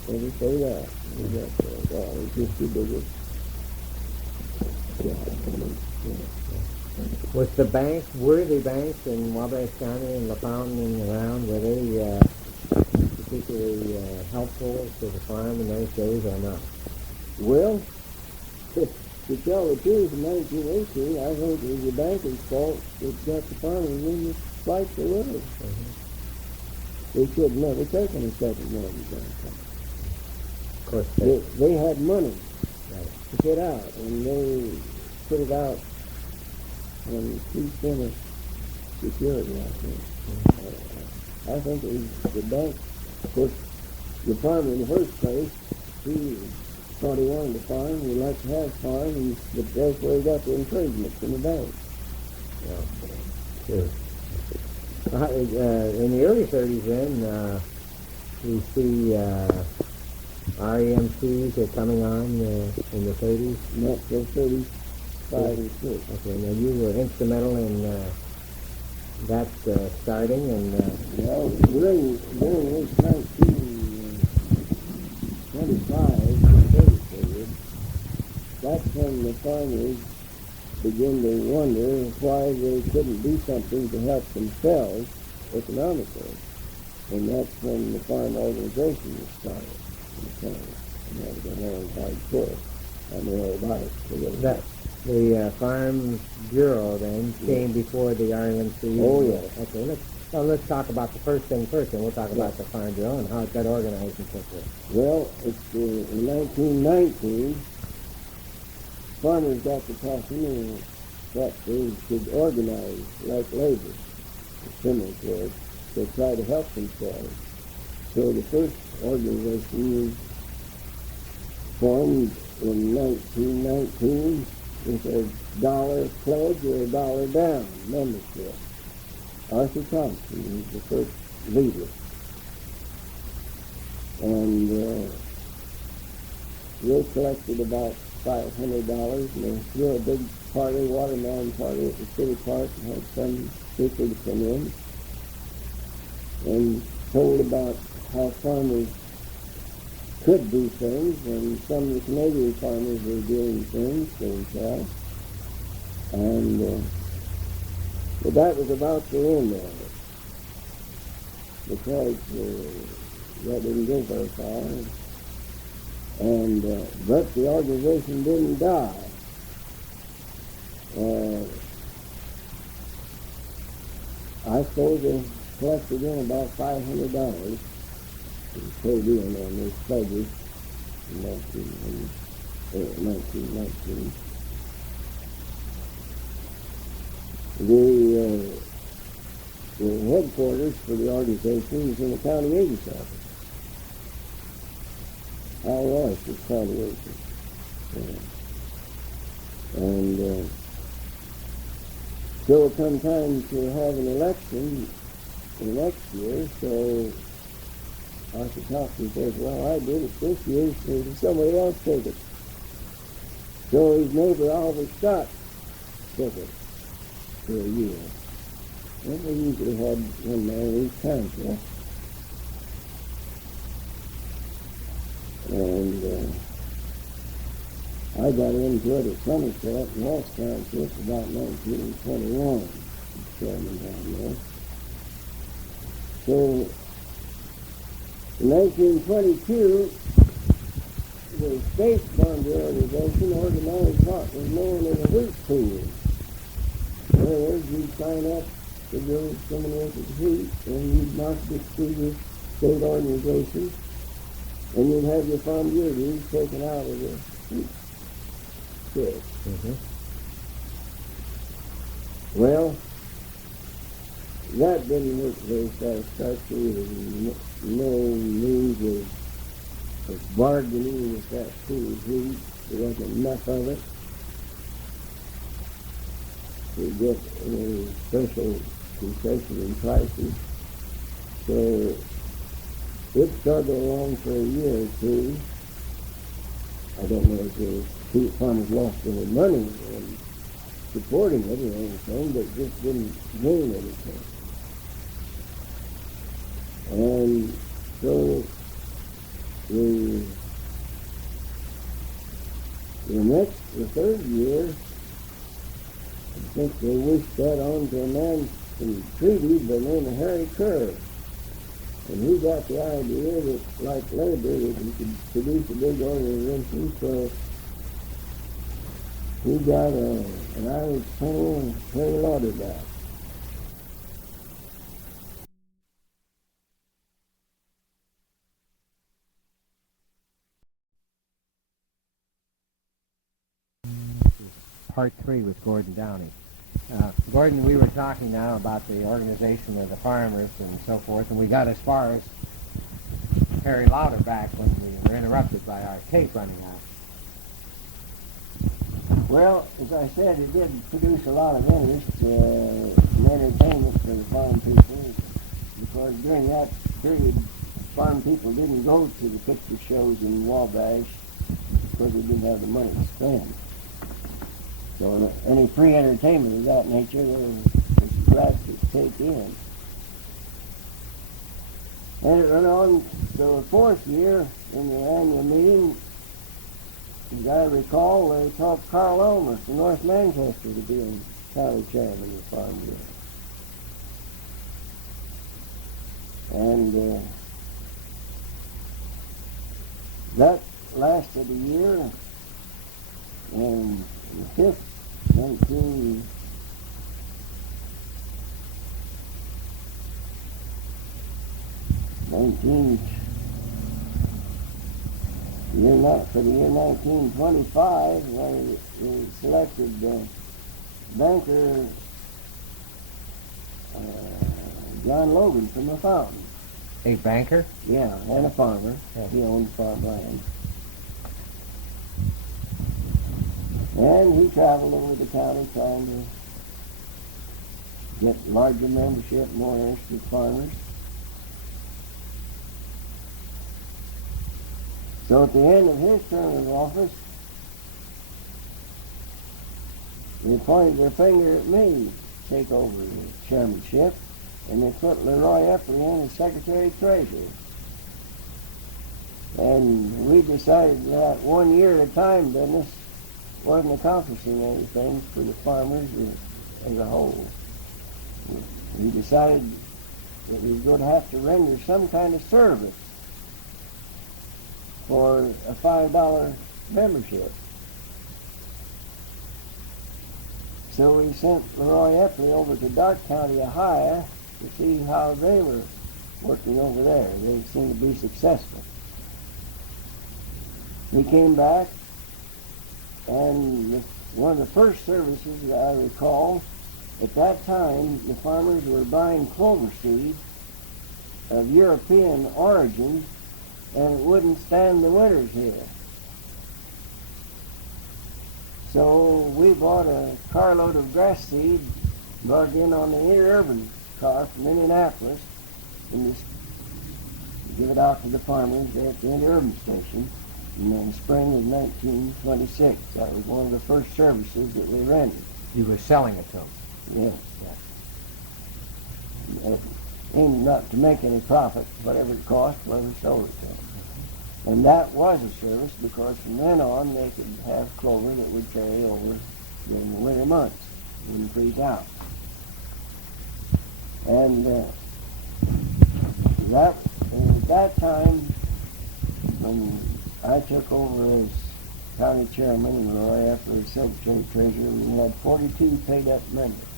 ever paid out. It's just too big of Was the bank, were the banks in Wabash County and La Fountain and around, were they particularly helpful to the farm in those days or not? Well, to tell the truth, in 1918, I think it was the banker's fault that got the farmers in the plight they were. They should have never taken a second mortgage on it. Of course, they had money right. to put out, and they put it out on too thin a security, I think. I think it was the bank. Of course, the farmer in the first place, he thought he wanted to farm, he liked to have farm, and that's where he got the encouragement from the bank. Yeah, sure. In the early 30s then, we see REMCs are coming on in the 30s? Not till 35 and 6. Okay, now you were instrumental in that starting, and well, during this 1925 period, that's when the farmers begin to wonder why they couldn't do something to help themselves economically. And that's when the farm organization was started. And that was a very hard course. I know all about it. That, the Farm Bureau then came before the REMC. Oh, yes. Okay, let's talk about the first thing first, and we'll talk about the Farm Bureau and how it got organized and so forth. Well, it's in 1919, farmers got to talking that they should organize like labor, similar to it, to try to help themselves. So the first organization was formed in 1919 with a $1 pledge or a $1 down membership. Arthur Thompson was the first leader. And they collected about $500, and they threw a big party, watermelon party at the city park, and had some speaker to come in and told about how farmers could do things, and some of the Canadian farmers were doing things for themselves. And but that was about the end of it, because that didn't go very far. And but the organization didn't die. I suppose they collected in about $500 paid in on those pledges in 1919. The headquarters for the organization is in the county agent's office. I was the county agent. And so it come time to have an election the next year, so Arthur Thompson says, well, I did it this year, so somebody else take it. So his neighbor Oliver Scott took it for a year. And they usually had one man in each council. And I got into it at Somerset and West Township about 1921, chairman down there. So in 1922, the state farm organization organized what was known as a wheat pool. In other words, you'd sign up to go someone else's wheat, and you'd market it to the state organization, and you'd have your farm duties taken out of the chores. Mm-hmm. Well, that didn't look very satisfactory. There was no means of bargaining with that pool of wheat. There wasn't enough of it to get any special concession in prices. So it struggled along for a year or two. I don't know if the farmers lost any money in supporting it or anything, but just didn't gain anything. And so the third year, I think they wished that on to a man in treaty by the name of Harry Kerr. And he got the idea that, like labor, that he could produce a big organization, so he got an Irish tunnel and Harry Lauderback. Part 3 with Gordon Downey. Gordon, we were talking now about the organization of the farmers and so forth, and we got as far as Harry Lauderback when we were interrupted by our tape running out. Well, as I said, it did produce a lot of interest and entertainment for the farm people, because during that period, farm people didn't go to the picture shows in Wabash because they didn't have the money to spend. So any free entertainment of that nature, they were glad to take in. And it went on to the fourth year in the annual meeting. As I recall, they talked Carl Elmer from North Manchester to be in county chairman of the farm bureau. And that lasted a year, and the fifth, 19 year not for the year 1925, they selected banker John Logan from the Fountain. A banker? Yeah, and a farmer. Yeah. He owned farmland. And he traveled over the county trying to get larger membership, more interested farmers. So at the end of his term of office, they pointed their finger at me to take over the chairmanship, and they put Leroy Eppley in as Secretary of Treasury. And we decided that 1 year at a time business wasn't accomplishing anything for the farmers as a whole. We decided that we were going to have to render some kind of service for a $5 membership. So we sent Leroy Eppley over to Dark County, Ohio, to see how they were working over there. They seemed to be successful. We came back, and one of the first services that I recall, at that time, the farmers were buying clover seed of European origin, and it wouldn't stand the winters here. So we bought a carload of grass seed, brought it in on the interurban car from Indianapolis, and just give it out to the farmers there at the interurban station in the spring of 1926. That was one of the first services that we rendered. You were selling it to them? Yes. Yeah. Aimed not to make any profit, whatever it cost, whatever we sold it to them. And that was a service, because from then on they could have clover that would carry over during the winter months. It wouldn't freeze out. And at that time, when I took over as county chairman and Roy Eppley as secretary treasurer, we had 42 paid up members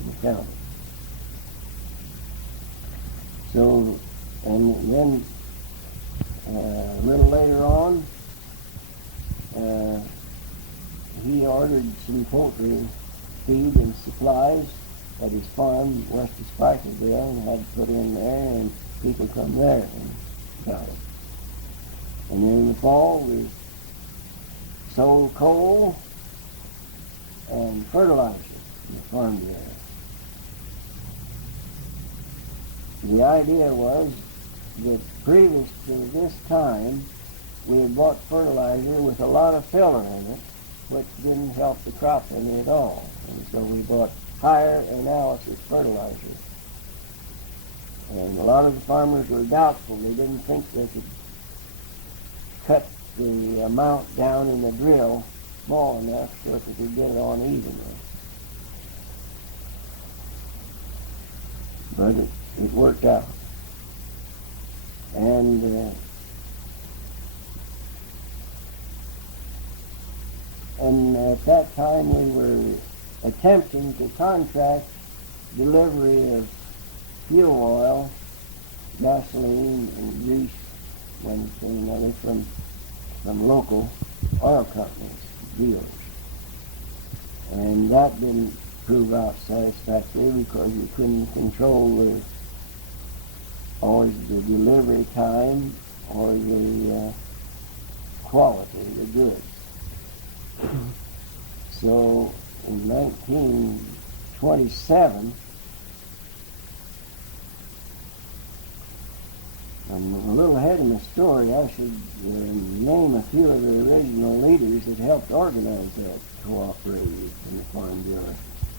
in the county. So And then a little later on, he ordered some poultry feed and supplies at his farm west of Spikerville and had to put in there, and people come there and got it. And then in the fall, we sold coal and fertilizer in the farm bureau. The idea was that previous to this time, we had bought fertilizer with a lot of filler in it, which didn't help the crop any at all. And so we bought higher analysis fertilizer. And a lot of the farmers were doubtful. They didn't think they could cut the amount down in the drill small enough so that they could get it on evenly. But it worked out. And at that time we were attempting to contract delivery of fuel oil, gasoline, and grease, one thing or another, from local oil companies, dealers. And that didn't prove out satisfactory because we couldn't control always the delivery time or the quality of the goods. So in 1927, I'm a little ahead in the story. I should name a few of the original leaders that helped organize that cooperative in the Farm Bureau.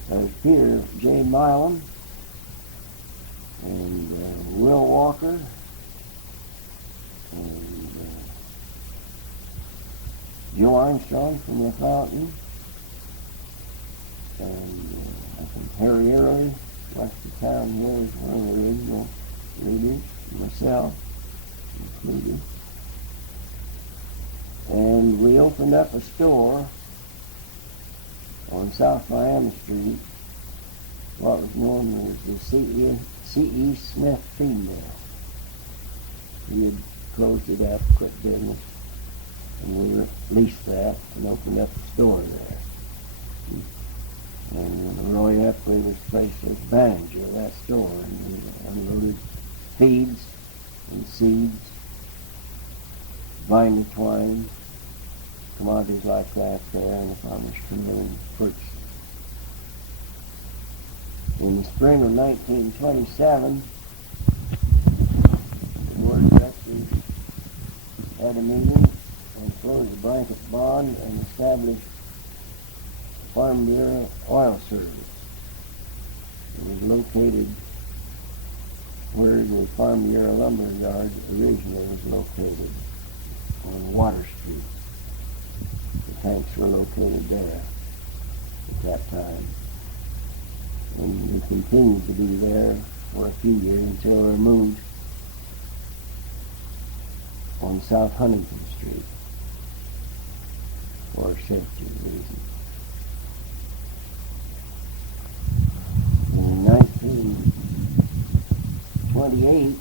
There's Peter J. Milam and Will Walker and Joe Armstrong from the Fountain, and I think Harry Early, west of town here, is one of the original leaders, myself included. And we opened up a store on South Miami Street, what was known as the C.E. Smith Feed Mill. We had closed it up, quit business, and we leased that and opened up a store there. And Roy Epley was placed as manager of that store, and we unloaded feeds and seeds, vine twine, commodities like that there, and the farmers come in and purchase it. In the spring of 1927, the board of directors had a meeting and closed the blanket bond and established the Farm Bureau Oil Service. It was located where the Farm Bureau Lumber Yard originally was located, on Water Street. The tanks were located there at that time. And we continued to be there for a few years until we were moved on South Huntington Street for safety reasons. In 1928,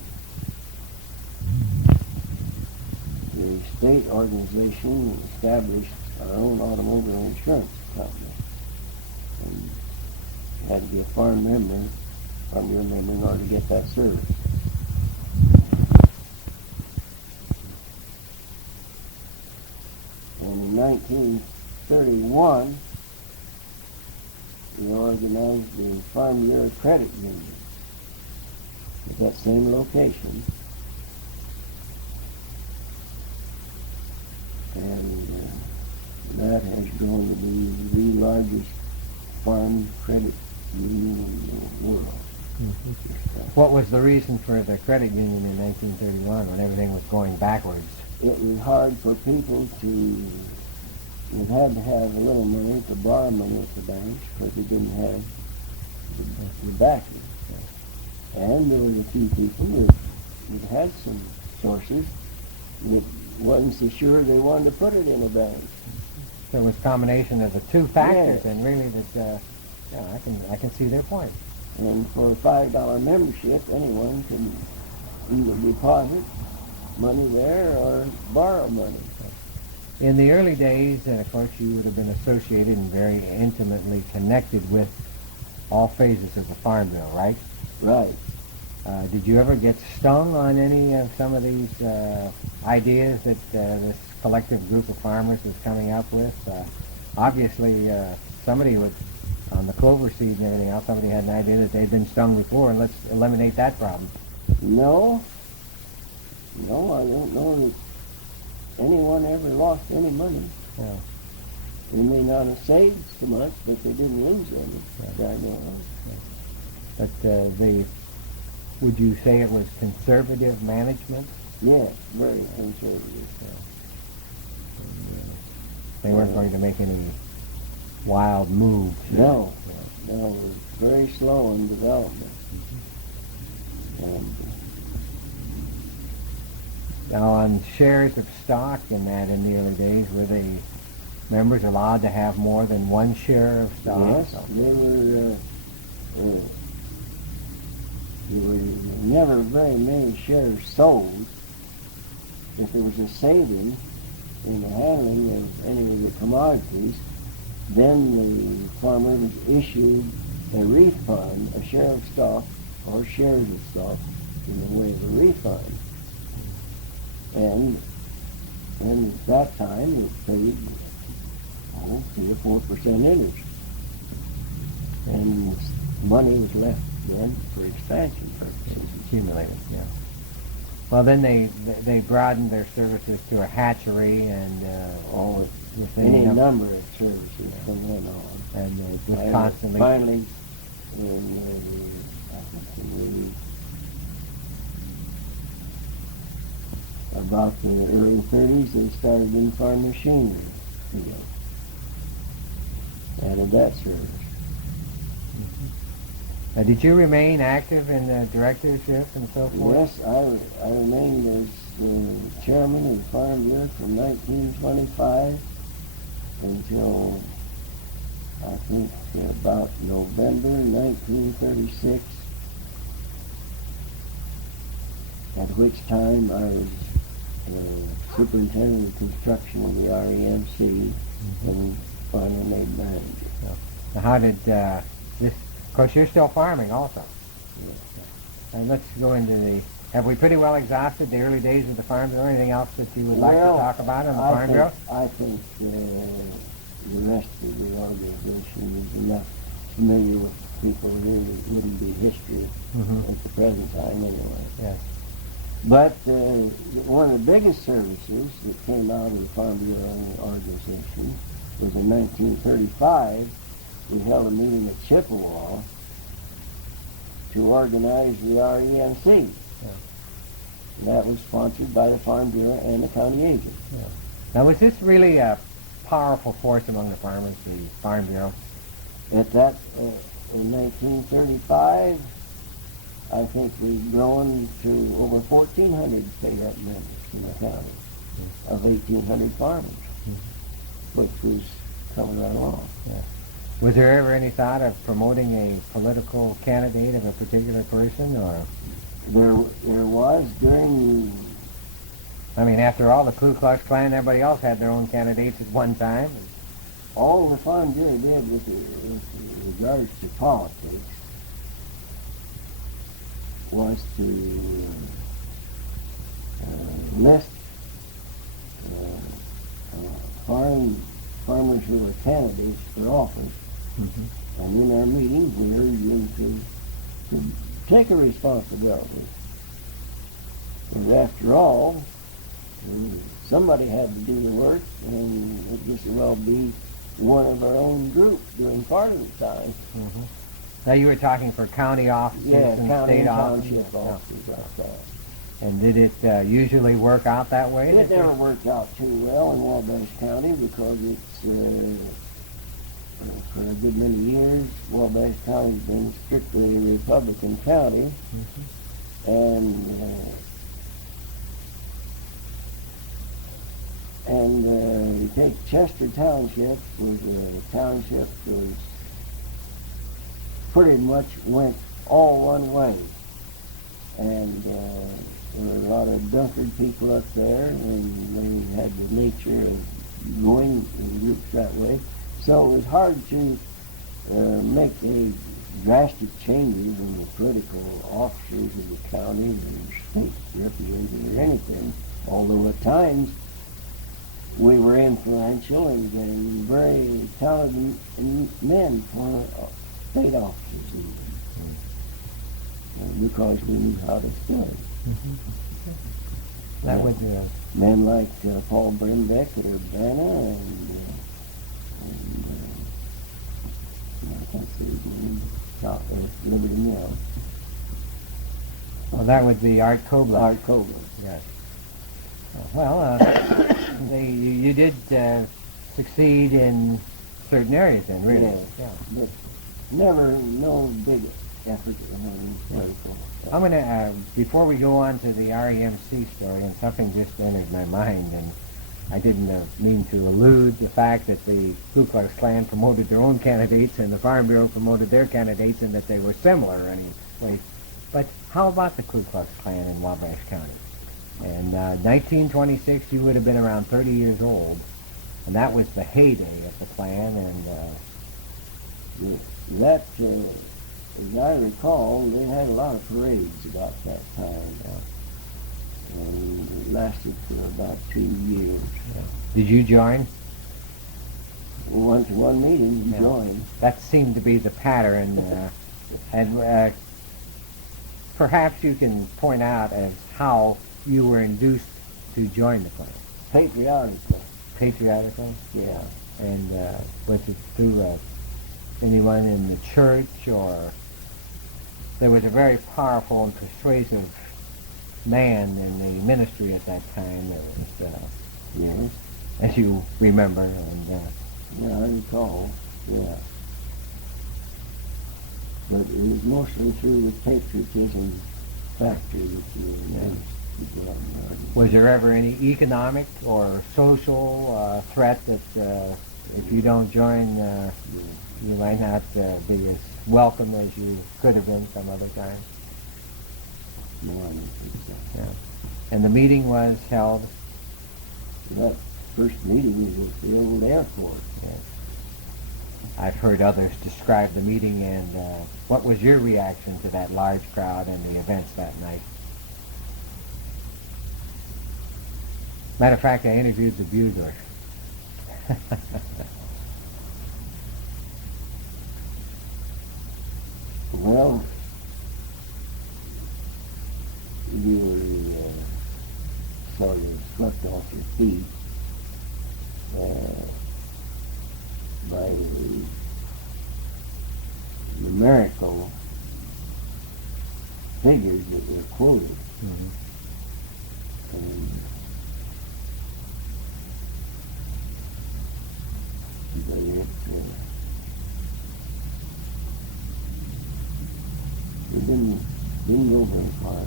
the state organization established our own automobile insurance company. And you had to be a farm bureau member in order to get that service. And in 1931, we organized the Farm Bureau Credit Union at that same location. And that has grown to be the largest farm credit union in the world. Mm-hmm. What was the reason for the credit union in 1931 when everything was going backwards? It was hard for people to, you had to have a little money to borrow money at the banks because they didn't have the backing. And there were a few people that had some sources that wasn't so sure they wanted to put it in a bank. So it was a combination of the two factors, yes. And really that, I can see their point. And for a $5 membership, anyone can either deposit money there or borrow money. In the early days, and of course you would have been associated and very intimately connected with all phases of the farm bill, right? Right. Did you ever get stung on any of some of these ideas that this collective group of farmers was coming up with? Obviously, somebody would, on the clover seed and everything else, somebody had an idea that they'd been stung before, and let's eliminate that problem. No, I don't know that anyone ever lost any money. Yeah. They may not have saved so much, but they didn't lose any. Yeah. I know. But would you say it was conservative management? Yes, very conservative. They weren't going to make any wild moves. No, it was very slow in development. And now, on shares of stock in the early days, were the members allowed to have more than one share of stock? yes, there were never very many shares sold. If there was a saving in the handling of any of the commodities, then the farmer was issued a refund, a share of stock or shares of stock in the way of a refund. And at that time it paid 3 or 4% interest. And money was left then for expansion purposes. Accumulated, yeah. Well, then they broadened their services to a hatchery and with Any number of services from then on. And it was constantly... Finally, I think about the early 30s, they started in farm machinery. Added that service. Did you remain active in the directorship and so forth? Yes, I remained as the chairman of the Farm Bureau from 1925 until I think about November 1936, at which time I was superintendent of construction of the REMC and finally made manager. Now, how did this... Of course, you're still farming also. Yes. And let's go into have we pretty well exhausted the early days of the Farm Bureau? Anything else that you would like to talk about on the Farm Bureau? I think the rest of the organization is enough familiar with people here that wouldn't be history at the present time anyway. Yes. But one of the biggest services that came out of the Farm Bureau organization was in 1935. We held a meeting at Chippewa to organize the REMC. Yeah. And that was sponsored by the Farm Bureau and the county agent. Yeah. Now, was this really a powerful force among the farmers, the Farm Bureau? At that, in 1935, I think we'd grown to over 1,400 paid-up members in the county of 1,800 farmers, which was coming right along. Yeah. Was there ever any thought of promoting a political candidate of a particular person, or? There was during... I mean, after all, the Ku Klux Klan and everybody else had their own candidates at one time. All the Farm Bureau did with regards to politics was to list farmers who were candidates for office. And in our meetings, we urged them to take a responsibility. And after all, somebody had to do the work, and it just as well be one of our own group during part of the time. Now, you were talking for county offices and county state and offices. township offices like that. And did it usually work out that way? It never worked out too well in Wabash County because it's, for a good many years, Wabash County's been strictly a Republican county. And you take Chester Township, was a township that was pretty much went all one way. and there were a lot of drunkard people up there, and they had the nature of going in groups that way. So it was hard to make any drastic changes in the political officers of the county or state representatives or anything, although at times we were influential in getting very talented men for state offices even, because we knew how to study. That was men like Paul Brimbeck at Urbana and I can't say his name, Liberty Mill. well, that would be Art Kobler. Art Kobler. Yes. Well, you did succeed in certain areas then, really. Yes. Yeah. But never no big effort in political. I'm going to, before we go on to the REMC story, and something just entered my mind, and I didn't mean to allude the fact that the Ku Klux Klan promoted their own candidates and the Farm Bureau promoted their candidates and that they were similar anyway. But how about the Ku Klux Klan in Wabash County? In 1926, you would have been around 30 years old, and that was the heyday of the Klan, and That, as I recall, they had a lot of parades about that time. And it lasted for about 2 years. did you join? We went to one meeting, we joined. That seemed to be the pattern, and perhaps you can point out as how you were induced to join the Klan. Patriotically. Patriotically? Yeah. And was it through anyone in the church, or there was a very powerful and persuasive man in the ministry at that time? There was, Yes. as you remember, and Yeah, I recall. Yeah. But it was mostly through the patriotism factor that you managed to get on the argument. was there ever any economic or social threat that if you don't join, you might not be as welcome as you could have been some other time? No, I don't think so. Yeah. And the meeting was held? That first meeting was at the old airport. Yes. I've heard others describe the meeting, and what was your reaction to that large crowd and the events that night? Matter of fact, I interviewed the bugler. Well, you were sort of swept off your feet by the numerical figures that were quoted. And but it didn't go very far.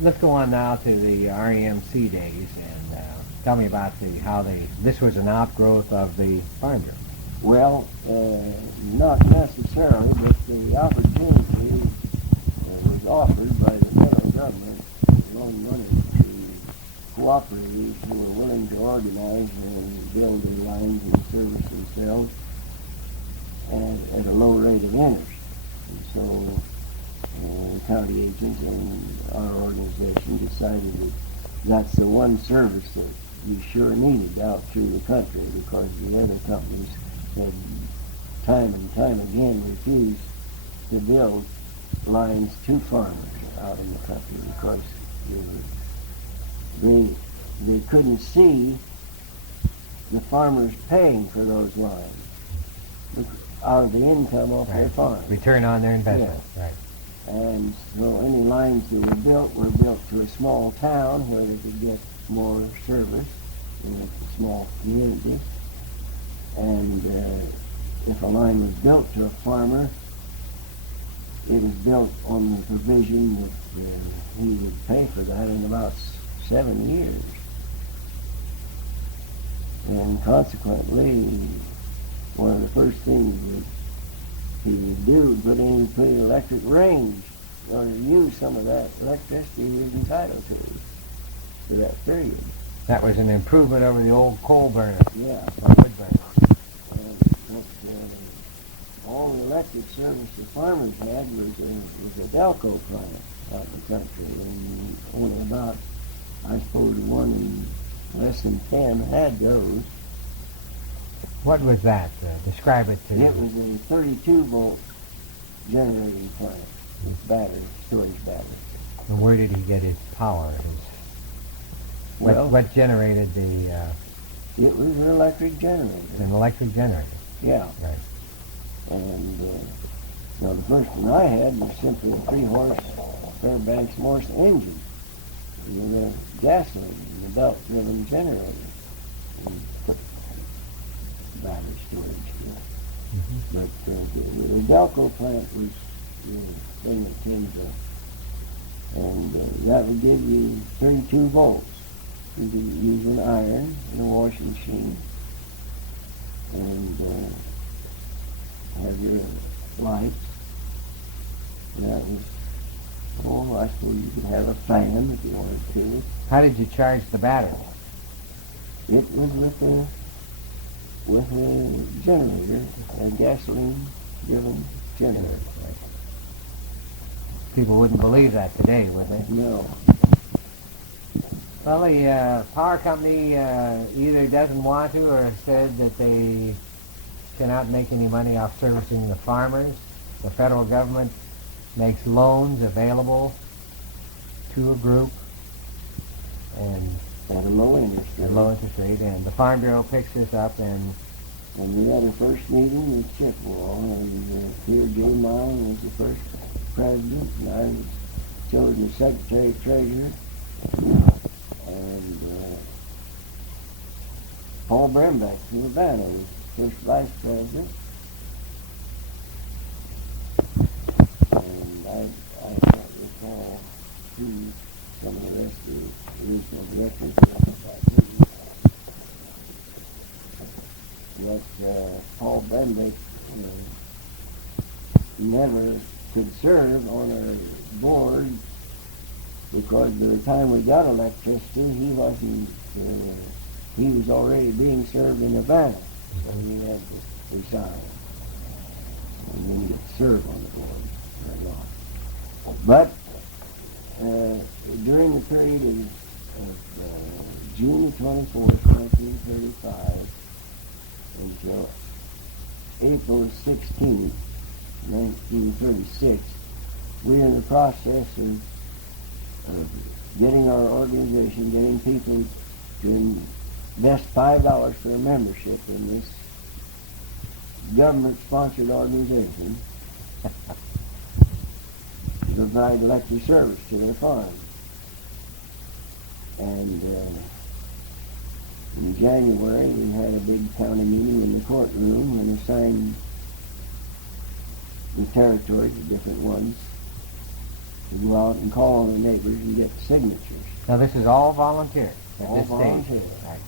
Let's go on now to the REMC days, and tell me about how this was an outgrowth of the Farm Bureau. Well, not necessarily, but the opportunity was offered by the federal government to loan money to cooperatives who were willing to organize and build their lines and service themselves at a low rate of interest. And so the county agents and our organization decided that that's the one service that we sure needed out through the country, because the other companies had time and time again refused to build lines to farmers out in the country because they couldn't see the farmers paying for those lines out of the income off their farm. Return on their investment. Yeah. Right. And so any lines that were built to a small town where they could get more service in a small community. And if a line was built to a farmer, it was built on the provision that he would pay for that in about 7 years. And consequently, one of the first things that he would do would put an electric range in order to use some of that electricity he was entitled to for that period. That was an improvement over the old coal burner. Yeah. Or wood burner. All the electric service the farmers had was a Delco plant out in the country, and only about, I suppose, one in less than 10 had those. What was that? Describe it to me. It was a 32-volt generating plant with battery, storage battery. And where did he get his power? What generated the... It was an electric generator. An electric generator? Yeah. Right. And the first one I had was simply a 3-horse Fairbanks Morse engine with a gasoline and a belt-driven generator. And put battery storage to it. Mm-hmm. But the Delco plant was the thing that came to, and that would give you 32 volts. You could use an iron and a washing machine, and have your lights. And that was, I suppose you could have a fan if you wanted to. How did you charge the battery? It was with a generator, a gasoline-driven generator. People wouldn't believe that today, would they? No. Well, the power company either doesn't want to or said that they cannot make any money off servicing the farmers. The federal government makes loans available to a group and At a low interest rate. at low interest rate, and the Farm Bureau picks this up and we had our first meeting with Chippewa, and here J. Mine was the first president, and I was chosen as Secretary Treasurer, and Paul Brembeck from Urbana was first Vice President, and I can't recall who some of the rest of the regional directors were. But Paul Brembeck never could serve on our board because by the time we got electricity, he wasn't. He was already being served in Havana, so he had to resign and then get served on the board very long. But during the period of June 24th, 1935, until April 16th, 1936, we were in the process of getting our organization, getting people to invest $5 for a membership in this government-sponsored organization to provide electric service to their farm. And in January, we had a big county meeting in the courtroom and assigned the territories, the different ones, to go out and call on the neighbors and get signatures. now this is all volunteer at All this volunteer. stage. Right.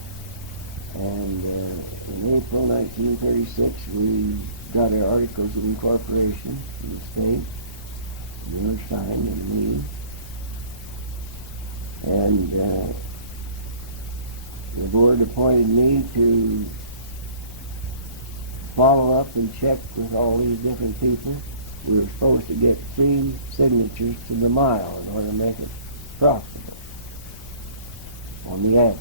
And in April 1936, we got our articles of incorporation in the state. They were signed and me. And the board appointed me to follow up and check with all these different people. We were supposed to get 3 signatures to the mile in order to make it profitable on the average.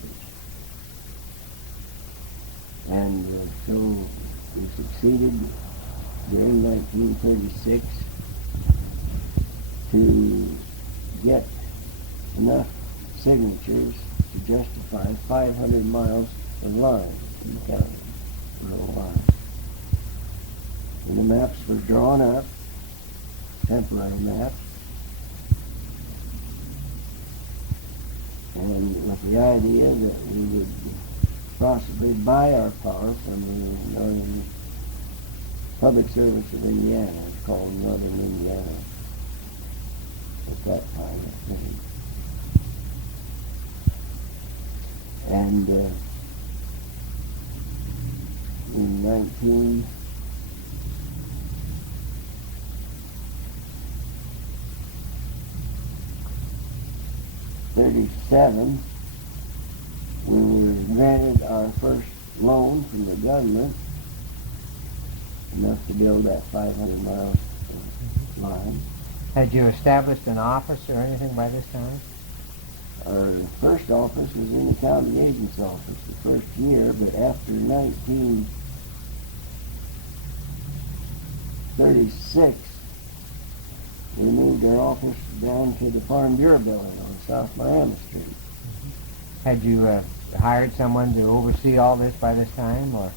And so we succeeded during 1936 to get enough signatures to justify 500 miles of line in the county, rural line. And the maps were drawn up, temporary maps, and with the idea that we would possibly buy our power from the Northern Public Service of Indiana. It's called Northern Indiana at that time, I think. And in 1937, we were granted our first loan from the government, enough to build that 500 miles of line. Had you established an office or anything by this time? Our first office was in the county agent's office the first year, but after 1936, we moved our office down to the Farm Bureau building on South Miami Street. Had you hired someone to oversee all this by this time, or?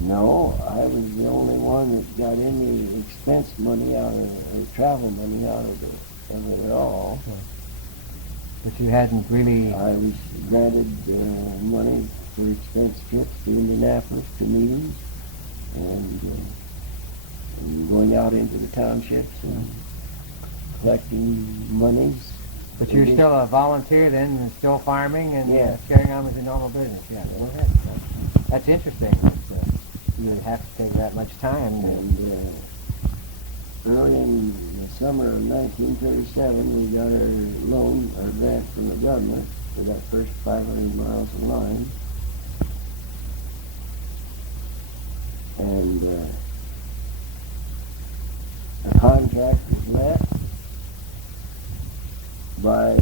No, I was the only one that got any expense money out of, or travel money out of it at all. But you hadn't really... I was granted money for expense trips to Indianapolis, to meetings, and going out into the townships and collecting monies. But you're still a volunteer then, and still farming and Yeah. carrying on with your normal business. Yeah, go ahead. That's interesting. That, you would have to take that much time. And early in the summer of 1937, we got our loan, our grant from the government for that first 500 miles of line. And a contract was let by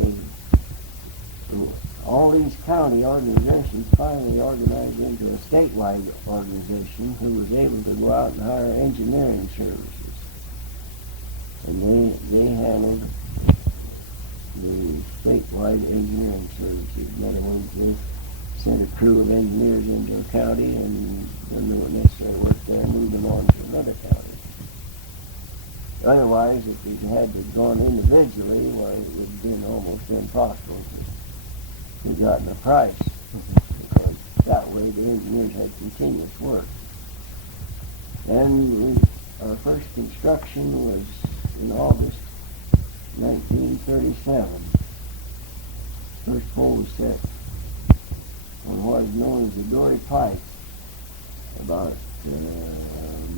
all these county organizations finally organized into a statewide organization who was able to go out and hire engineering services. And they handled the statewide engineering services. In other words, they sent a crew of engineers into a county and when they weren't necessarily work there, moved them on to another county. Otherwise, if they had gone individually, well, it would have been almost impossible to have gotten a price, because that way the engineers had continuous work. And our first construction was in August 1937. First pole was set on what is known as the Dory Pike, about a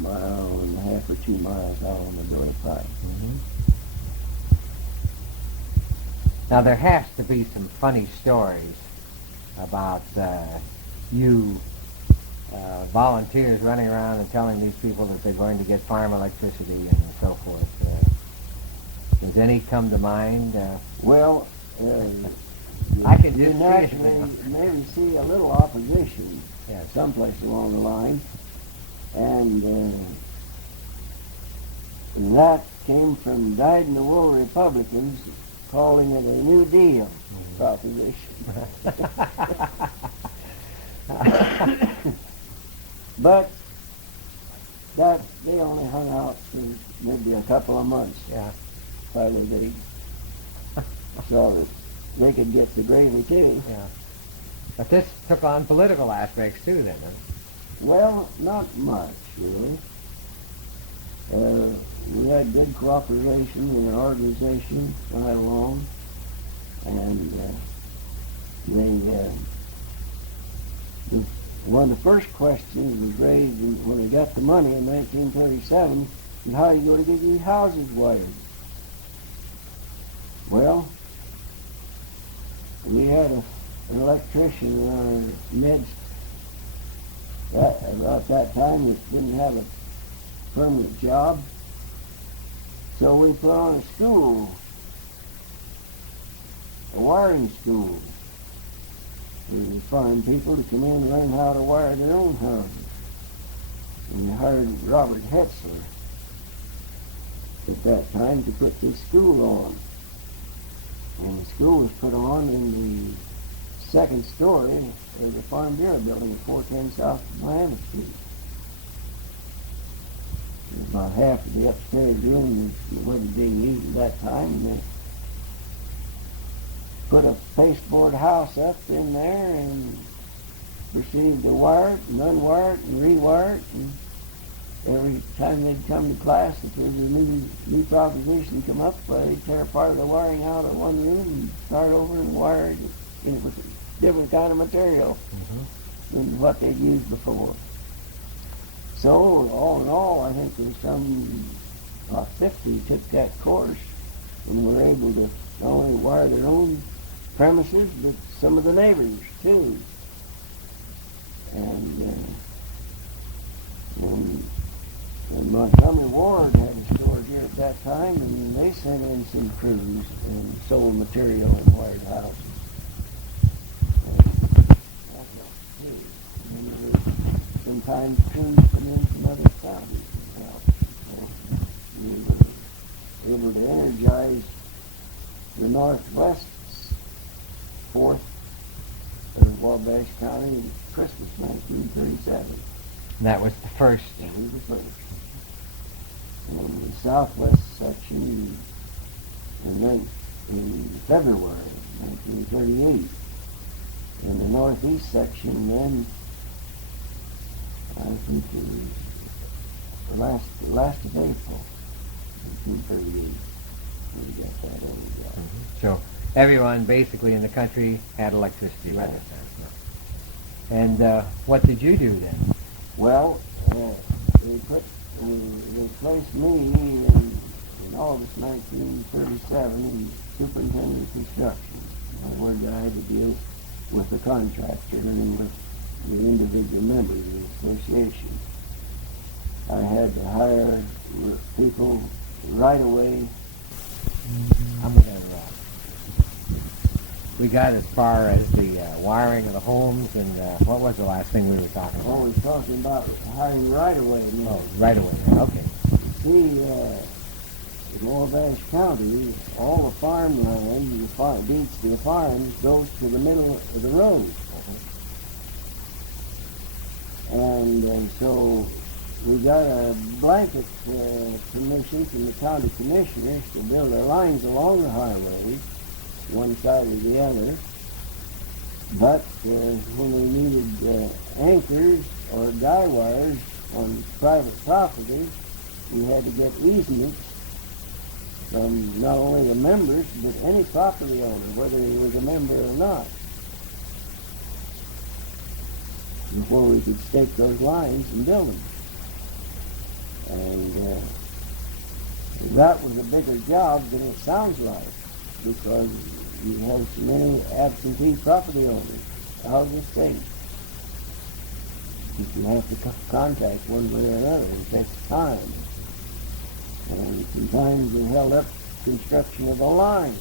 mile and a half or 2 miles out on the Dory Pike. Mm-hmm. Now there has to be some funny stories about you volunteers running around and telling these people that they're going to get farm electricity and so forth. Does any come to mind? Well, I can you just naturally maybe see a little opposition someplace along the line, and that came from dyed-in-the-wool Republicans calling it a New Deal proposition. But that they only hung out for maybe a couple of months. Yeah. Finally they saw that they could get the gravy too. Yeah. But this took on political aspects too then, huh? Well, not much, really. We had good cooperation in our organization right along, and one of the first questions was raised when we got the money in 1937, and how are you going to get these houses wired? Well, we had an electrician in our midst about that time that didn't have a permanent job. So we put on a school, a wiring school, for the farm people to come in and learn how to wire their own houses. And we hired Robert Hetzler at that time to put this school on. And the school was put on in the second story of the Farm Bureau building at 410 South Miami Street. About half of the upstairs room wasn't being used at that time, and they put a pasteboard house up in there and proceeded to wire it and unwire it and rewire it. And every time they'd come to class, if there was a new proposition come up, they'd tear part of the wiring out of one room and start over and wire it. And it was a different kind of material than what they'd used before. So, all in all, I think there's some, about 50 took that course and were able to not only wire their own premises, but some of the neighbors, too. And Montgomery Ward had a store here at that time, and they sent in some crews and sold material and wired houses. Sometimes crews come in from other counties as well. So we were able to energize the northwest fourth of Wabash County in Christmas 1937. And that was the first. That was the first. And the southwest section in February 1938. And the northeast section then, I think it was the last of April, 1938. We got that over. So everyone basically in the country had electricity by this time. And what did you do then? Well, they placed me in August 1937 in superintendent of construction. Where I had to deal with the contractor and with the individual members of the association. I had to hire people right away. I'm going to we got as far as the wiring of the homes, and what was the last thing we were talking about? Oh, we're talking about hiring right away. Oh, right away. Okay. See, in Wabash County, all the farmland, the deeds to the farms, goes to the middle of the road. And so we got a blanket permission from the county commissioners to build our lines along the highway, one side or the other. But when we needed anchors or guy wires on private property, we had to get easements from not only the members, but any property owner, whether he was a member or not, before we could stake those lines and build them. And that was a bigger job than it sounds like, because you have so many absentee property owners out of the state that you have to contact one way or another. It takes time. And sometimes they held up construction of a line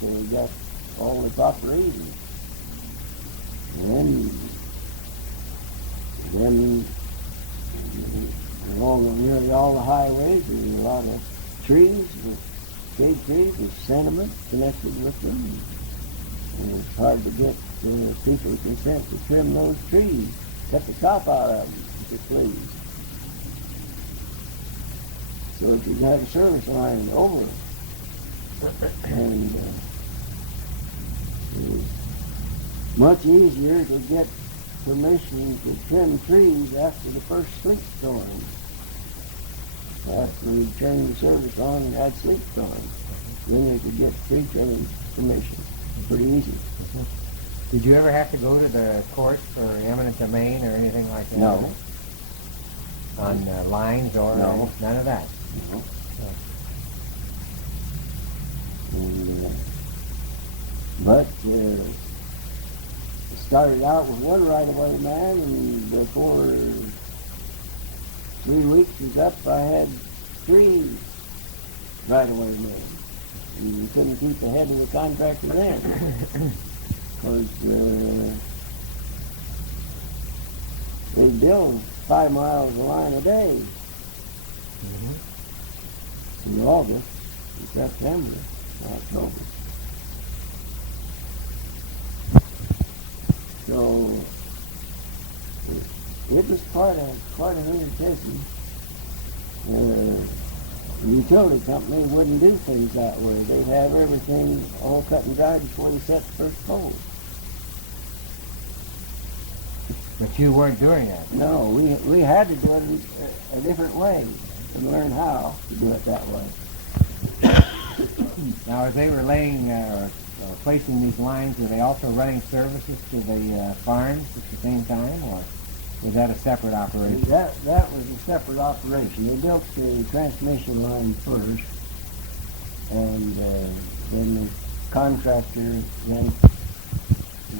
till we got all the proper easements. And then along nearly all the highways, there's a lot of trees, shade trees with sentiment connected with them. And it's hard to get people consent to trim those trees, cut the top out of them if you please. So that you can have a service line over it. And it was much easier to get permission to trim trees after the first sleet storm. After we turned the service on and had sleet storms, then they could get tree trimming permission. Pretty easy. Did you ever have to go to the court for eminent domain or anything like that? No. On lines or no. None of that? No. And, but it started out with one right-of-way man, and before 3 weeks was up, I had 3 right-of-way men. And we couldn't keep ahead of the contractor then, because they build 5 miles of line a day. In August, in September, October. So it was quite an undertaking. The utility company wouldn't do things that way. They'd have everything all cut and dried before they set the first pole. But you weren't doing that. No, we had to do it a different way and learn how to do it that way. Now, as they were laying placing these lines, were they also running services to the farms at the same time, or? Was that a separate operation? That was a separate operation. They built the transmission line first, and then the contractor then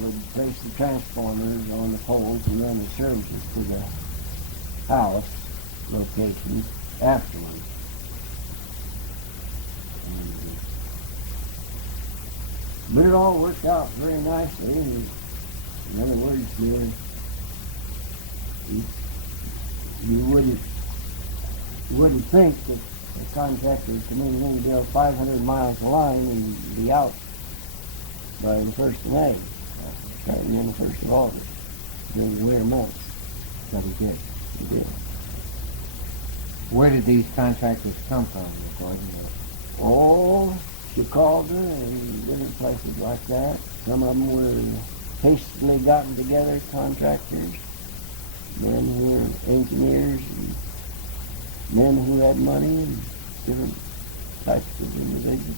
would place the transformers on the poles and run the services to the house location afterwards. But it all worked out very nicely. And in other words, you wouldn't think that a contractor would come in and build 500 miles of line and be out by the 1st of May, starting on the 1st of August, during the winter months. That he did. He did. Where did these contractors come from, according to? Oh, Chicago and different places like that. Some of them were hastily gotten together contractors, men who were engineers, and men who had money, and different types of individuals.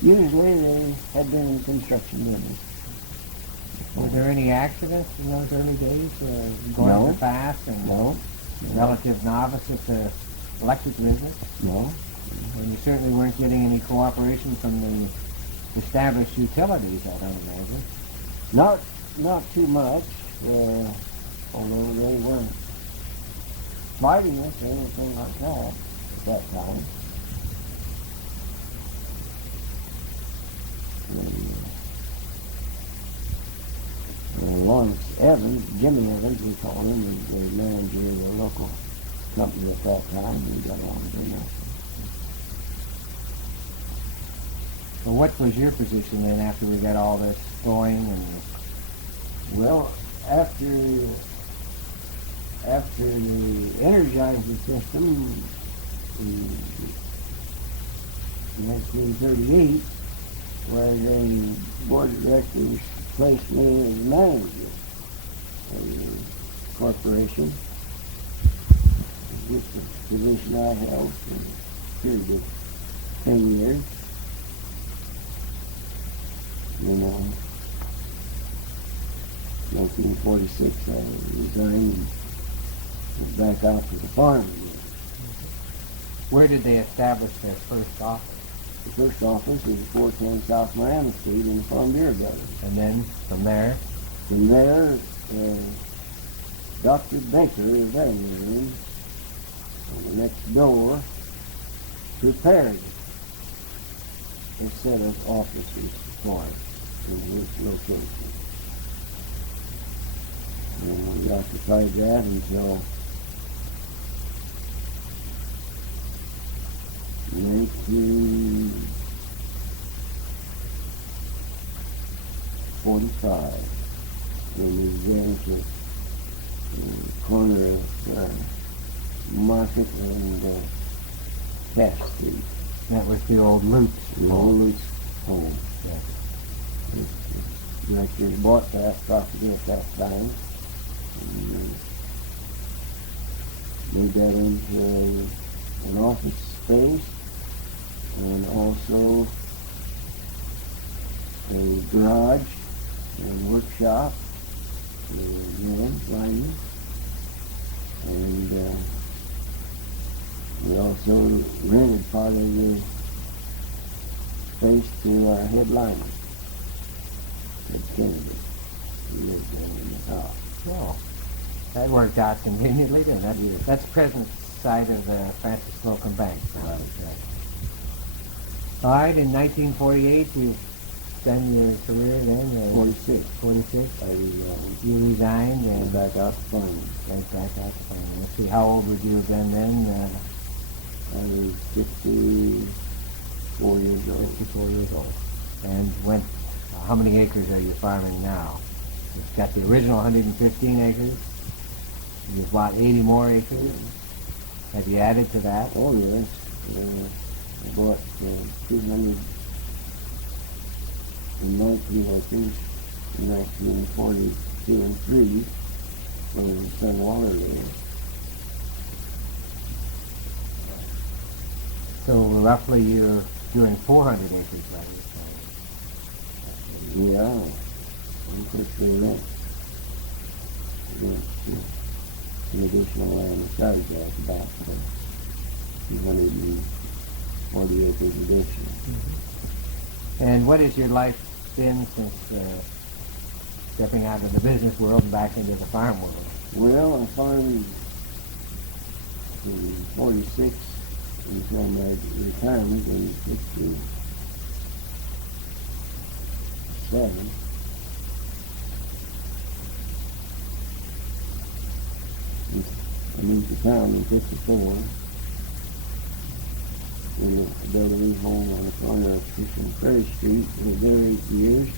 Usually they had been in construction business. Were there any accidents in those early days, going No. too fast and No. relative novice at the electric business? No. And you certainly weren't getting any cooperation from the established utilities, I don't imagine. Not too much, although they weren't fighting us or anything like that at that time. Lawrence Evans, Jimmy Evans, we call him, was the manager of the local company at that time. We got along very nicely. So what was your position then after we got all this going? And Well, after the Energizer system in 1938, where the board of directors placed me as manager of the corporation, which was the position I held for a period of 10 years. In 1946, I resigned and went back out to the farm again. where did they establish their first office? The first office was 410 South Miami Street in the Farm Bureau Building. And then from there, From there, Dr. Baker, the veterinarian, on the next door, prepared a set of offices for us in this location. And we occupied that until 1945, when we went to the corner of Market and Cash Street. that was the old Lutz. The old Lutz home. Yeah. Directors bought that property at that time. And made that into an office space and also a garage and workshop for men, linemen. And we also rented part of the space to our head lineman, Ed Kennedy. He lived there in the house. Well, that worked out conveniently, didn't it? That's the present site of the Francis Slocum Bank. Right. All right, in 1948, you spent your career then? 46. 46. I You resigned and went back out to farming. went back out to farming. Let's see, how old would you have been then? I was 54 years old. 54 years old. And how many acres are you farming now? It's got the original 115 acres. You've bought 80 more acres. Have you added to that? Oh, yes. I bought 219 acres in 1942 and 3 for the Son Waller land. So roughly you're doing 400 acres by this time. Yeah, I'm pretty sure that. against the additional land the charge us about 240 acres additional. And what has your life been since stepping out of the business world and back into the farm world? Well, I farmed in 46 until my retirement in 67. I moved to town in 54. And I built a new home on the corner of Fish and Prairie Street. Lived there 8 years.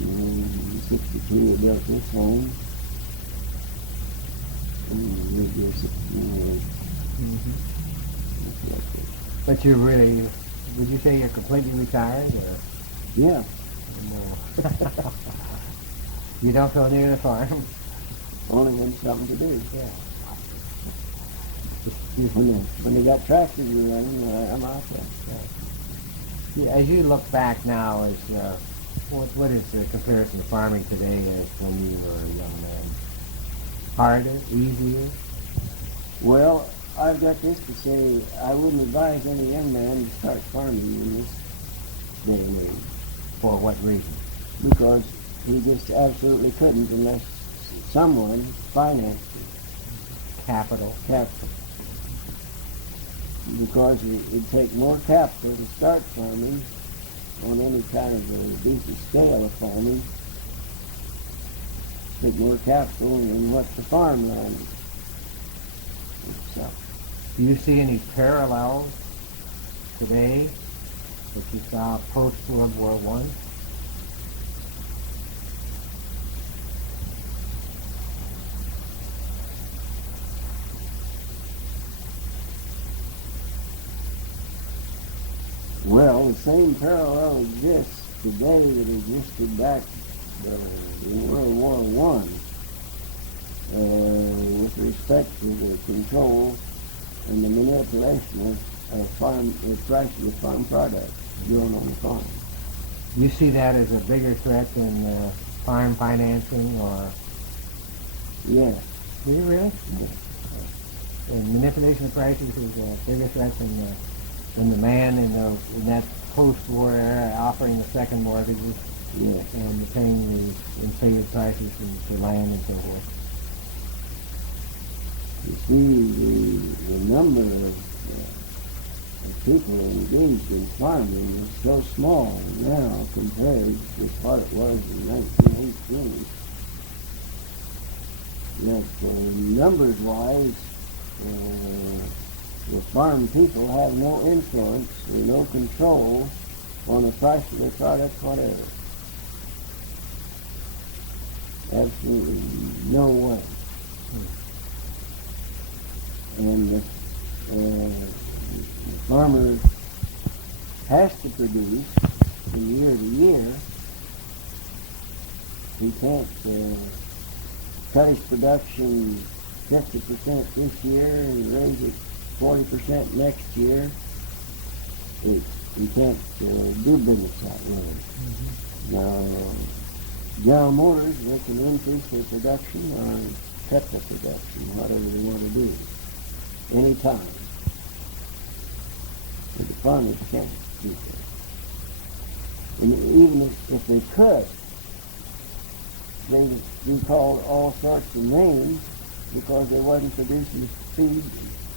And in 62 I built this home. And lived there 16 years. But you're really, would you say you're completely retired? Or? Yeah. No. You don't go near the farm? Only when something to do. Yeah. When they got tractors running, I'm out there. Yeah. As you look back now, what is the comparison to farming today as when you were a young man? Harder, easier? Well, I've got this to say, I wouldn't advise any young man to start farming in this day and age. For what reason? Because he just absolutely couldn't unless someone financed it. Capital. Because it'd take more capital to start farming on any kind of a decent scale of farming. Take more capital than what the farmland itself. Do you see any parallels today that you saw post-World War I? Well, the same parallel exists today that existed back in World War I with respect to the control and the manipulation of the prices of farm products grown on the farm. You see that as a bigger threat than farm financing or... Yes. Do you really? Yes. The manipulation of prices is a bigger threat than the man in that post-war era offering the second mortgages Yes. and paying the inflated prices for land and so forth. You see, the number of people engaged in farming is so small now compared with what it was in 1918. That numbers-wise, the farm people have no influence or no control on the price of their product whatever. Absolutely no way. And the farmer has to produce from year to year. He can't cut his production 50% this year and raise it 40% next year. You can't do business that way. Now, General Motors, they can increase their production or cut the production, whatever they want to do, anytime. But the farmers can't do that. And even if they could, they would be called all sorts of names because they wasn't producing feed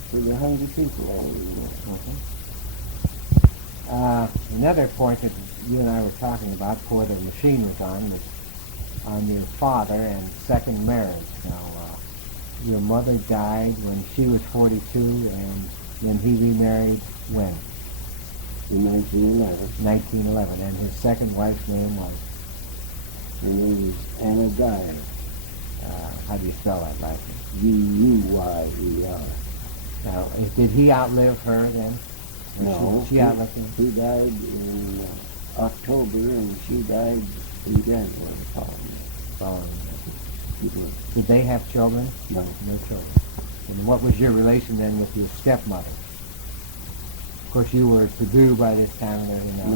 for the hungry people all over the world. Another point that you and I were talking about before the machine was on your father and second marriage. Now, your mother died when she was 42, and then he remarried when? In 1911. 1911, and his second wife's name was? Her name is Anna Dyer. How do you spell that last name? Duyer. Now, did he outlive her then? Or No, she outlived him? He died in October, and she died in January following that. Did they have children? No. No children. And what was your relation then with your stepmother? Of course, you were to do by this time and everything else.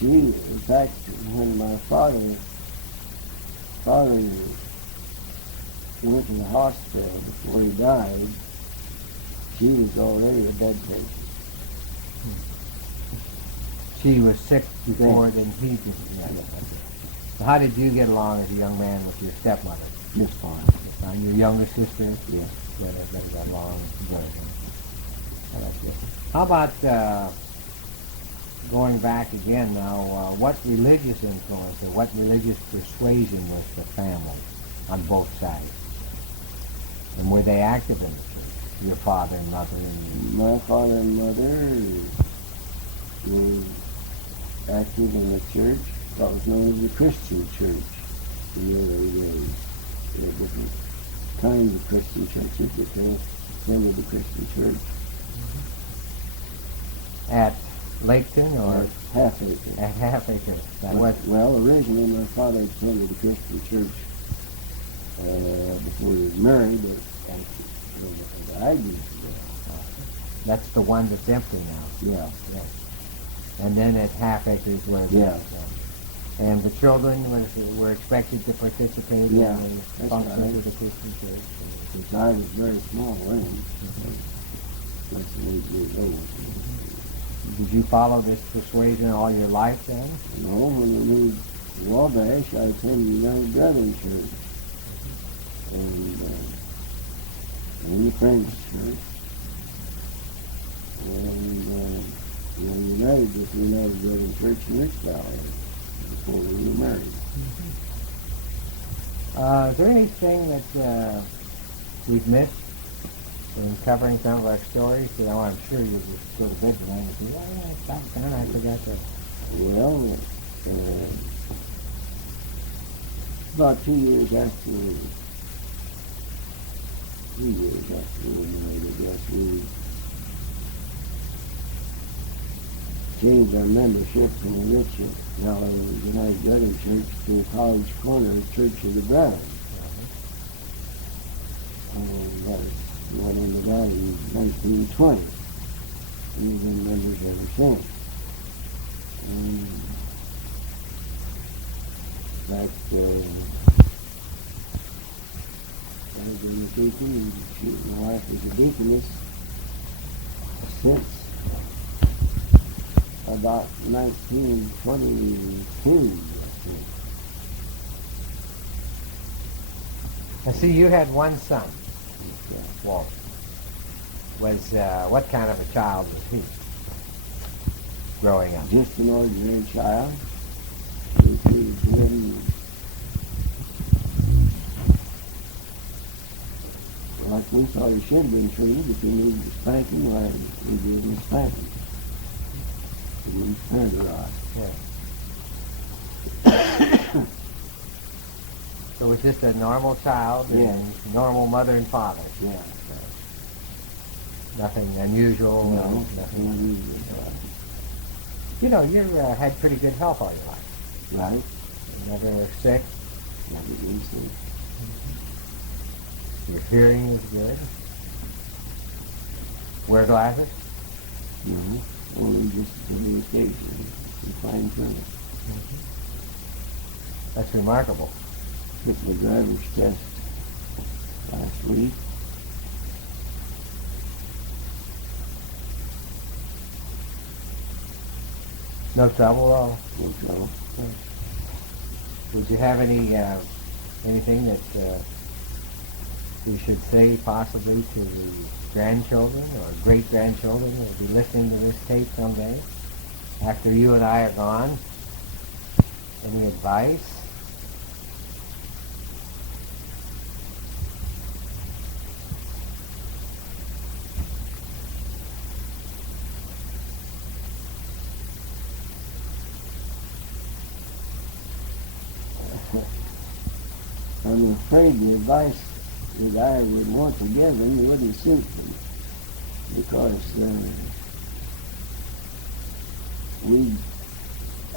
No, in fact, when my father went to the hospital before he died, she was already a bedpatient. She was sick before than he did. Yeah. So how did you get along as a young man with your stepmother? Just fine. Your younger sister? Yeah. That got along good. Oh, that's good. How about going back again now, what religious influence or what religious persuasion was the family on both sides? And were they active in the church? Your father and mother and you? My father and mother were active in the church. That was known as the Christian church in the early days. There were different kinds of Christian churches, but they attended the Christian church. At Laketon or? Half Acre. At Half Acre. Well, originally my father attended the Christian church before he was married, but I did. That's the one that's empty now. Yeah. And then at Half Acres where and the children were expected to participate in the functions of the Christian church. Since I was very small then, less than 8 years old. Did you follow this persuasion all your life then? No, when we moved to Wabash, I attended the Young Brethren Church and the Friends Church. And we were united with the United Brethren Church in Rich Valley before we were married. Is there anything that we've missed in covering some of our stories? You know, I'm sure you're just sort of vigilant. I forgot that. Well, about 2 years after, 3 years after we were married, I guess, we changed our membership from the Rich Valley United Brethren Church to the College Corner Church of the Brethren. Went into that in 1920. We've been members ever since. And in fact, I've been a deacon, and my wife was a deaconess since about 1922, I think. I see you had one son. Walter. Was what kind of a child was he growing up? Just an ordinary child. He was good. Like we thought he should have been treated. If he needed spanking, why we gave him spanking. He was paralyzed. So it was just a normal child and normal mother and father. Yeah. Nothing unusual. No, nothing unusual. You know, you had pretty good health all your life. Right. Never sick. Never been sick. Your hearing is good. Wear glasses? No, only just on the occasion. Fine print. That's remarkable. Took my driver's test last week. No trouble at all? No trouble. Would you have anything that you should say possibly to the grandchildren or great-grandchildren that will be listening to this tape someday after you and I are gone? Any advice? I'm afraid the advice that I would want to give them wouldn't suit them, because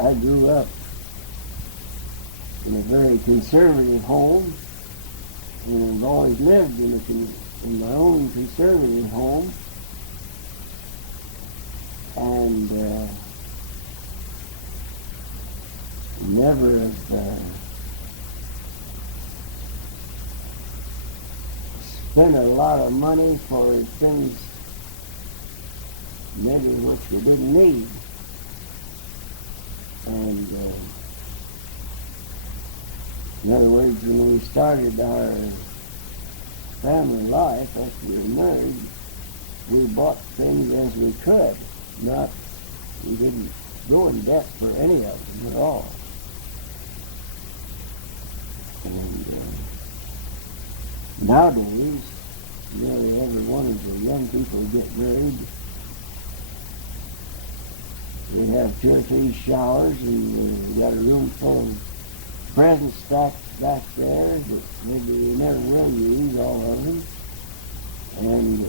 I grew up in a very conservative home, and I've always lived in my own conservative home, and never have spent a lot of money for things maybe which we didn't need. And in other words, when we started our family life after we were married, we bought things as we could. We didn't go in debt for any of them at all. And nowadays, nearly every one of the young people who get married, we have 2 or 3 showers, and we got a room full of presents stacked back there that maybe we never will use, all of them. And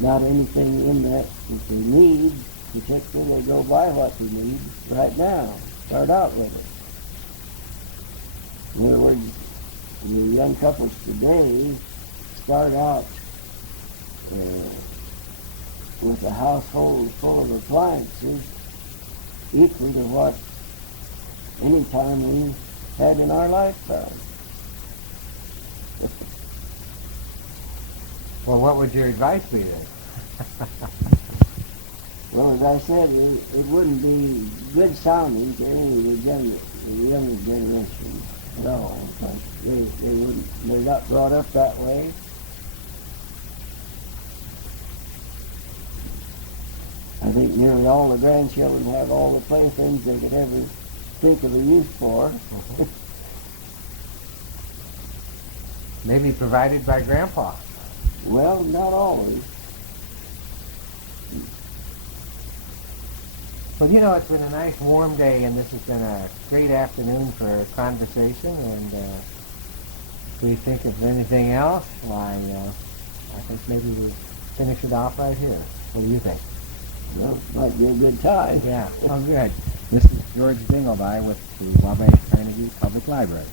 not anything in that they need, particularly they go buy what they need right now, start out with it. In other words, the young couples today start out with a household full of appliances equal to what any time we had in our lifetime. Well, what would your advice be then? Well, as I said, it wouldn't be good sounding to any of the younger generation at all. They're not brought up that way. I think nearly all the grandchildren have all the playthings they could ever think of a use for. Maybe provided by Grandpa. Well, not always. Well, you know, it's been a nice warm day, and this has been a great afternoon for a conversation, and if we think of anything else, why, I think maybe we'll finish it off right here. What do you think? Well, might be a good time. Yeah, oh good. This is George Dingleby with the Wabash Public Library.